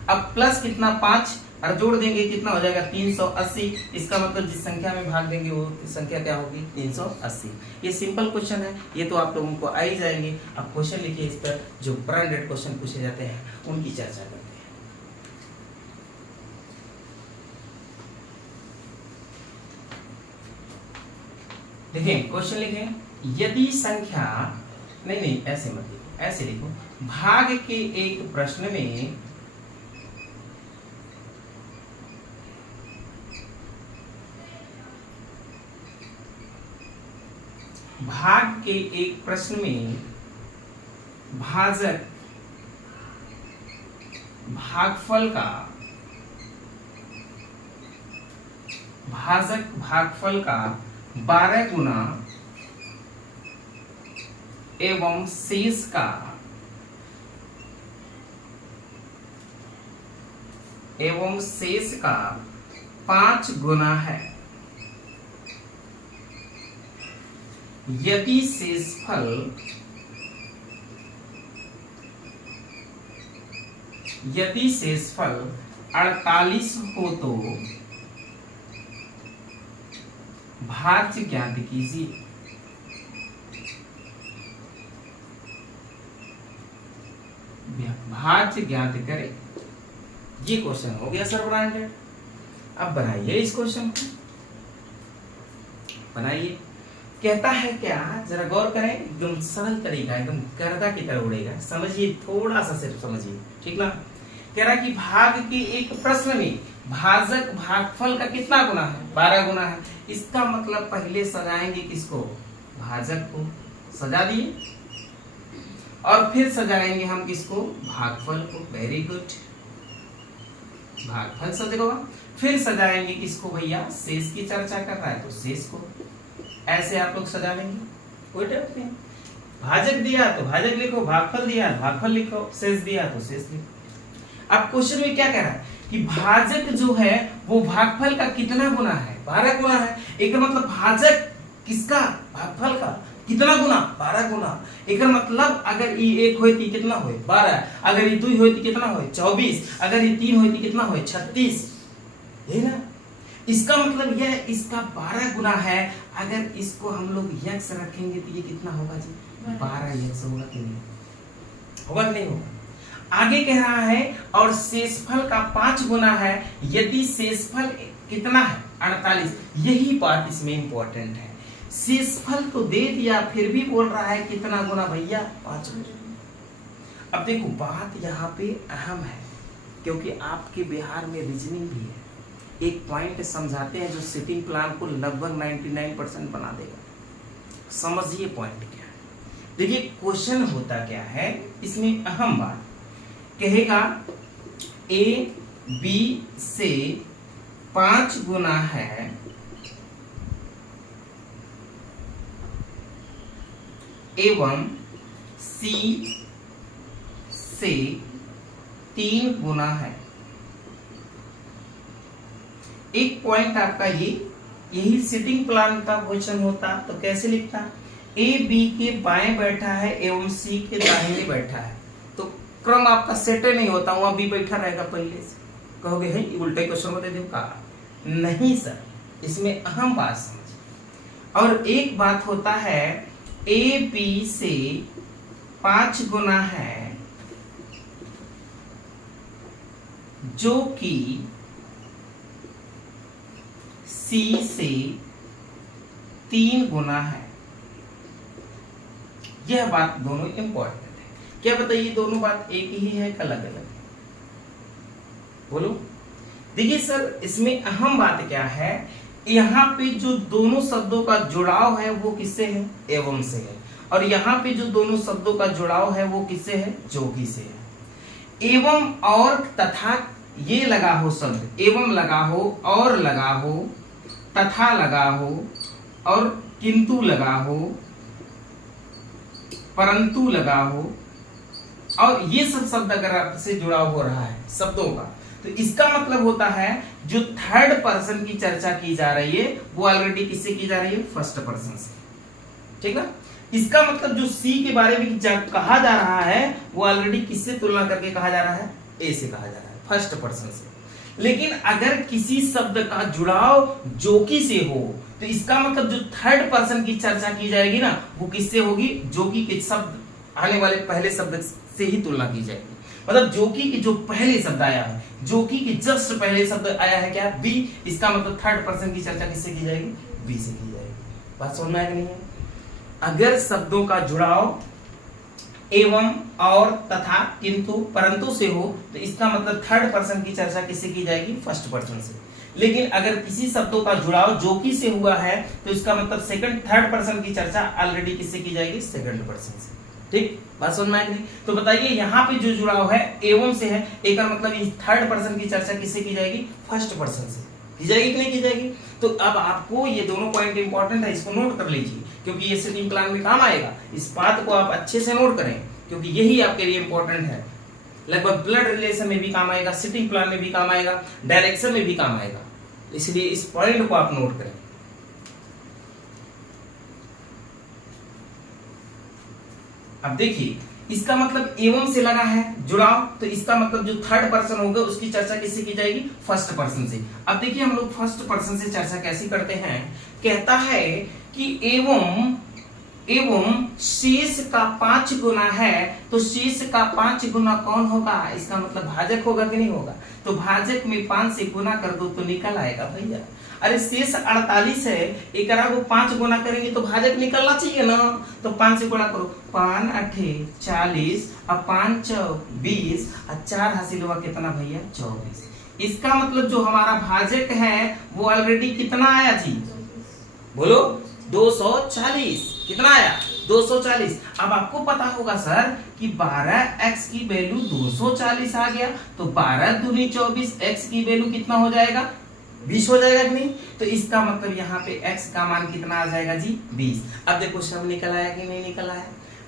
अब प्लस कितना 5 और जोड़ देंगे कितना हो जाएगा 380। इसका मतलब जिस संख्या में भाग देंगे वो संख्या क्या होगी 380। ये सिंपल क्वेश्चन है, ये तो आप लोगों को आ ही जाएंगे। अब क्वेश्चन लिखिए, इस पर जो ब्रांडेड क्वेश्चन पूछे जाते हैं उनकी चर्चा करते हैं। देखें क्वेश्चन लिखें, यदि संख्या नहीं ऐसे मत लिखो, ऐसे लिखो, भाग के एक प्रश्न में भाग के एक प्रश्न में भाजक भागफल का 12 गुना एवं शेष का 5 गुना है। यदि शेषफल 48 हो तो भाज्य ज्ञात कीजिए। भाज्य ज्ञात करें। ये क्वेश्चन हो गया सर ब्रांडेड। अब बनाइए इस क्वेश्चन को, बनाइए। कहता है क्या, जरा गौर करें, एकदम सरल तरीका, एकदम गर्दा की तरह उड़ेगा, समझिए, थोड़ा सा सिर्फ समझिए, ठीक ना। कह रहा कि भाग के एक प्रश्न में भाजक भागफल का कितना गुना है, 12 गुना है। इसका मतलब पहले सजाएंगे किसको, भाजक को, सजा दिए, और फिर सजाएंगे हम किसको, भागफल को। वेरी गुड, भागफल सजेगा। फिर सजाएंगे किसको भैया, शेष की चर्चा कर रहा है तो शेष को। ऐसे आप लोग सजा लेंगे, कोई डर नहीं। भाजक दिया तो भाजक लिखो, भागफल दिया भागफल लिखो, शेष दिया तो शेष लिखो। अब क्वेश्चन में क्या कह रहा है कि भाजक जो है वो भागफल का कितना गुना है, 12 गुना है। एक मतलब भाजक किसका, भागफल का कितना गुना, 12 गुना। एक मतलब अगर ये 1 होती कितना होए, 12। अगर ये 2 होती कितना होए, 24। अगर ये 3 होती कितना होए, 36, है ना। इसका मतलब यह इसका 12 गुना है। अगर इसको हम लोग यक्ष रखेंगे तो ये कितना होगा जी, 12 यक्ष होगा कि नहीं, होगा कि नहीं होगा। आगे कह रहा है और शेषफल का 5 गुना है। यदि शेषफल कितना है, 48। यही बात इसमें इंपॉर्टेंट है। शेषफल तो दे दिया, फिर भी बोल रहा है कितना गुना भैया, 5 गुना। अब देखो बात यहाँ पे अहम है, क्योंकि आपके बिहार में रीजनिंग भी है। एक पॉइंट समझाते हैं जो सिटिंग प्लान को लगभग 99% बना देगा। समझिए पॉइंट क्या है। देखिए क्वेश्चन होता क्या है, इसमें अहम बात कहेगा ए बी से 5 गुना है एवं सी से 3 गुना है। एक पॉइंट आपका यही सिटिंग प्लान का क्वेश्चन होता तो कैसे लिखता, ए बी के बाएं बैठा है एवं सी के दाहिने बैठा है, तो क्रम आपका सेट नहीं होता, वहां बी बैठा रहेगा पहले से। कहोगे है उल्टे क्वेश्चन बता दे कहा, नहीं सर, इसमें अहम बात समझ। और एक बात होता है ए बी से 5 गुना है जो कि सी से 3 गुना है। यह बात दोनों इंपॉर्टेंट है। क्या बताइए, दोनों बात एक ही है कि अलग अलग, बोलो। देखिए सर, इसमें अहम बात क्या है, यहाँ पे जो दोनों शब्दों का जुड़ाव है वो किससे है, एवं से है। और यहाँ पे जो दोनों शब्दों का जुड़ाव है वो किससे है, जो कि से है। एवं और तथा ये लगा हो शब्द, एवं लगा हो, और लगा हो, तथा लगा हो, और किंतु लगा हो, परंतु लगा हो, और ये सब शब्द अगर आपसे जुड़ाव हो रहा है शब्दों का, तो इसका मतलब होता है जो थर्ड पर्सन की चर्चा की जा रही है वो ऑलरेडी किससे की जा रही है, फर्स्ट पर्सन से, ठीक ना। इसका मतलब जो सी के बारे में कहा जा रहा है वो ऑलरेडी किससे तुलना करके कहा जा रहा है, ए से कहा जा रहा है, फर्स्ट पर्सन से। लेकिन अगर किसी शब्द का जुड़ाव जो कि से हो तो इसका मतलब जो थर्ड पर्सन की चर्चा की जाएगी ना वो किससे होगी, जो कि के शब्द आने वाले पहले शब्द से ही तुलना की जाएगी। मतलब जो कि जो पहले शब्द आया है, जो कि जस्ट पहले शब्द आया है क्या, बी, इसका मतलब थर्ड पर्सन की चर्चा किससे की जाएगी, बी से की जाएगी। बात समझ में आया कि नहीं है। अगर शब्दों का जुड़ाव एवं और तथा किंतु परंतु से हो तो इसका मतलब थर्ड पर्सन की चर्चा किससे की जाएगी, फर्स्ट पर्सन से। लेकिन अगर किसी शब्दों का जुड़ाव जो कि से हुआ है तो इसका मतलब सेकंड थर्ड पर्सन की चर्चा ऑलरेडी किससे की जाएगी, सेकंड पर्सन से। ठीक, बात समझ में आई नहीं। तो बताइए यहाँ पे जो जुड़ाव है एवं से है, एक मतलब थर्ड पर्सन की चर्चा किससे की जाएगी, फर्स्ट पर्सन से की जाएगी कि नहीं की जाएगी। तो अब आपको ये दोनों पॉइंट इंपॉर्टेंट है, इसको नोट कर लीजिए क्योंकि ये सिटिंग प्लान में काम आएगा। इस बात को आप अच्छे से नोट करें क्योंकि यही आपके लिए इंपॉर्टेंट है। लगभग ब्लड रिलेशन में भी काम आएगा, सिटिंग प्लान में भी काम आएगा, डायरेक्शन में भी काम आएगा, इसलिए इस पॉइंट को आप नोट करें। अब देखिए इसका मतलब एवं से लगा है जुड़ाव, तो इसका मतलब जो थर्ड पर्सन होगा उसकी चर्चा किससे की जाएगी? फर्स्ट पर्सन से। अब देखिए हम लोग फर्स्ट पर्सन से चर्चा कैसे करते हैं। कहता है कि एवं शेष का 5 गुना है, तो शेष का 5 गुना कौन होगा? इसका मतलब भाजक होगा कि नहीं होगा? तो भाजक में 5 से गुना कर दो तो निकल आएगा भैया। अरे शेष 48 है, एक को 5 गुना करेंगे तो भाजक निकलना चाहिए ना, तो 5 से गुणा करो, 5 8 40 और 5 चौ 20 और 4 हासिल हुआ कितना भैया? 24। इसका मतलब जो हमारा भाजक है वो ऑलरेडी कितना आया जी? बोलो 240। कितना आया? 240। अब आपको पता होगा सर कि 12x की वैल्यू 240 आ गया, तो 12 दूनी 24, x की वैल्यू कितना हो जाएगा? 20 हो जाएगा कि नहीं? तो इसका मतलब यहाँ पे x का मान कितना आ जाएगा जी? 20। अब देखो सब निकल आया कि नहीं निकल आया?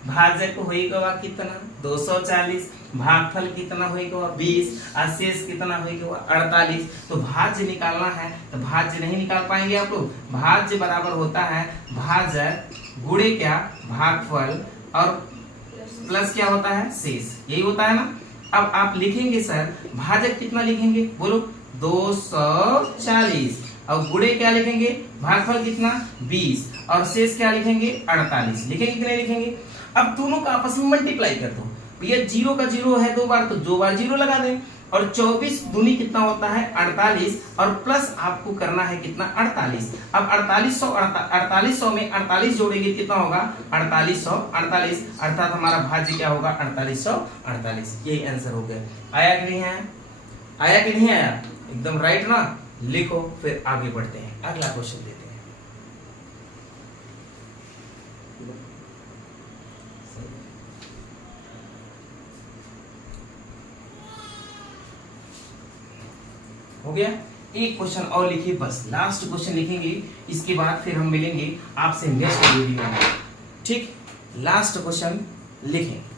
भाजक होगा कितना? 240, भागफल कितना होगा? 20, और शेष कितना होगा? 48। तो भाज्य निकालना है, तो भाज्य नहीं निकाल पाएंगे आप लोग। भाज्य बराबर होता है भाजक गुणे क्या? भागफल, और प्लस क्या होता है? शेष। यही होता है ना। अब आप लिखेंगे सर भाजक कितना लिखेंगे? बोलो 240, और गुणे क्या लिखेंगे? भागफल कितना? 20, और शेष क्या लिखेंगे? 48। लिखेंगे कि नहीं लिखेंगे? अब दोनों का आपस में मल्टीप्लाई कर दो भैया। 0 का 0 है 2 बार, तो 2 बार 0 लगा दें, और 24 दूनी कितना होता है? 48, और प्लस आपको करना है कितना? 48। अब 4800 में 48 जोड़ेंगे कितना होगा? 4848, अर्थात हमारा भाज्य क्या होगा? 4848। यही आंसर हो गया। आया कि नहीं आया? आया कि नहीं आया? एकदम राइट ना। लिखो, फिर आगे बढ़ते हैं, अगला क्वेश्चन देते हैं। हो गया? एक क्वेश्चन और लिखिए, बस लास्ट क्वेश्चन लिखेंगे, इसके बाद फिर हम मिलेंगे आपसे नेक्स्ट वीडियो में। ठीक, लास्ट क्वेश्चन लिखें।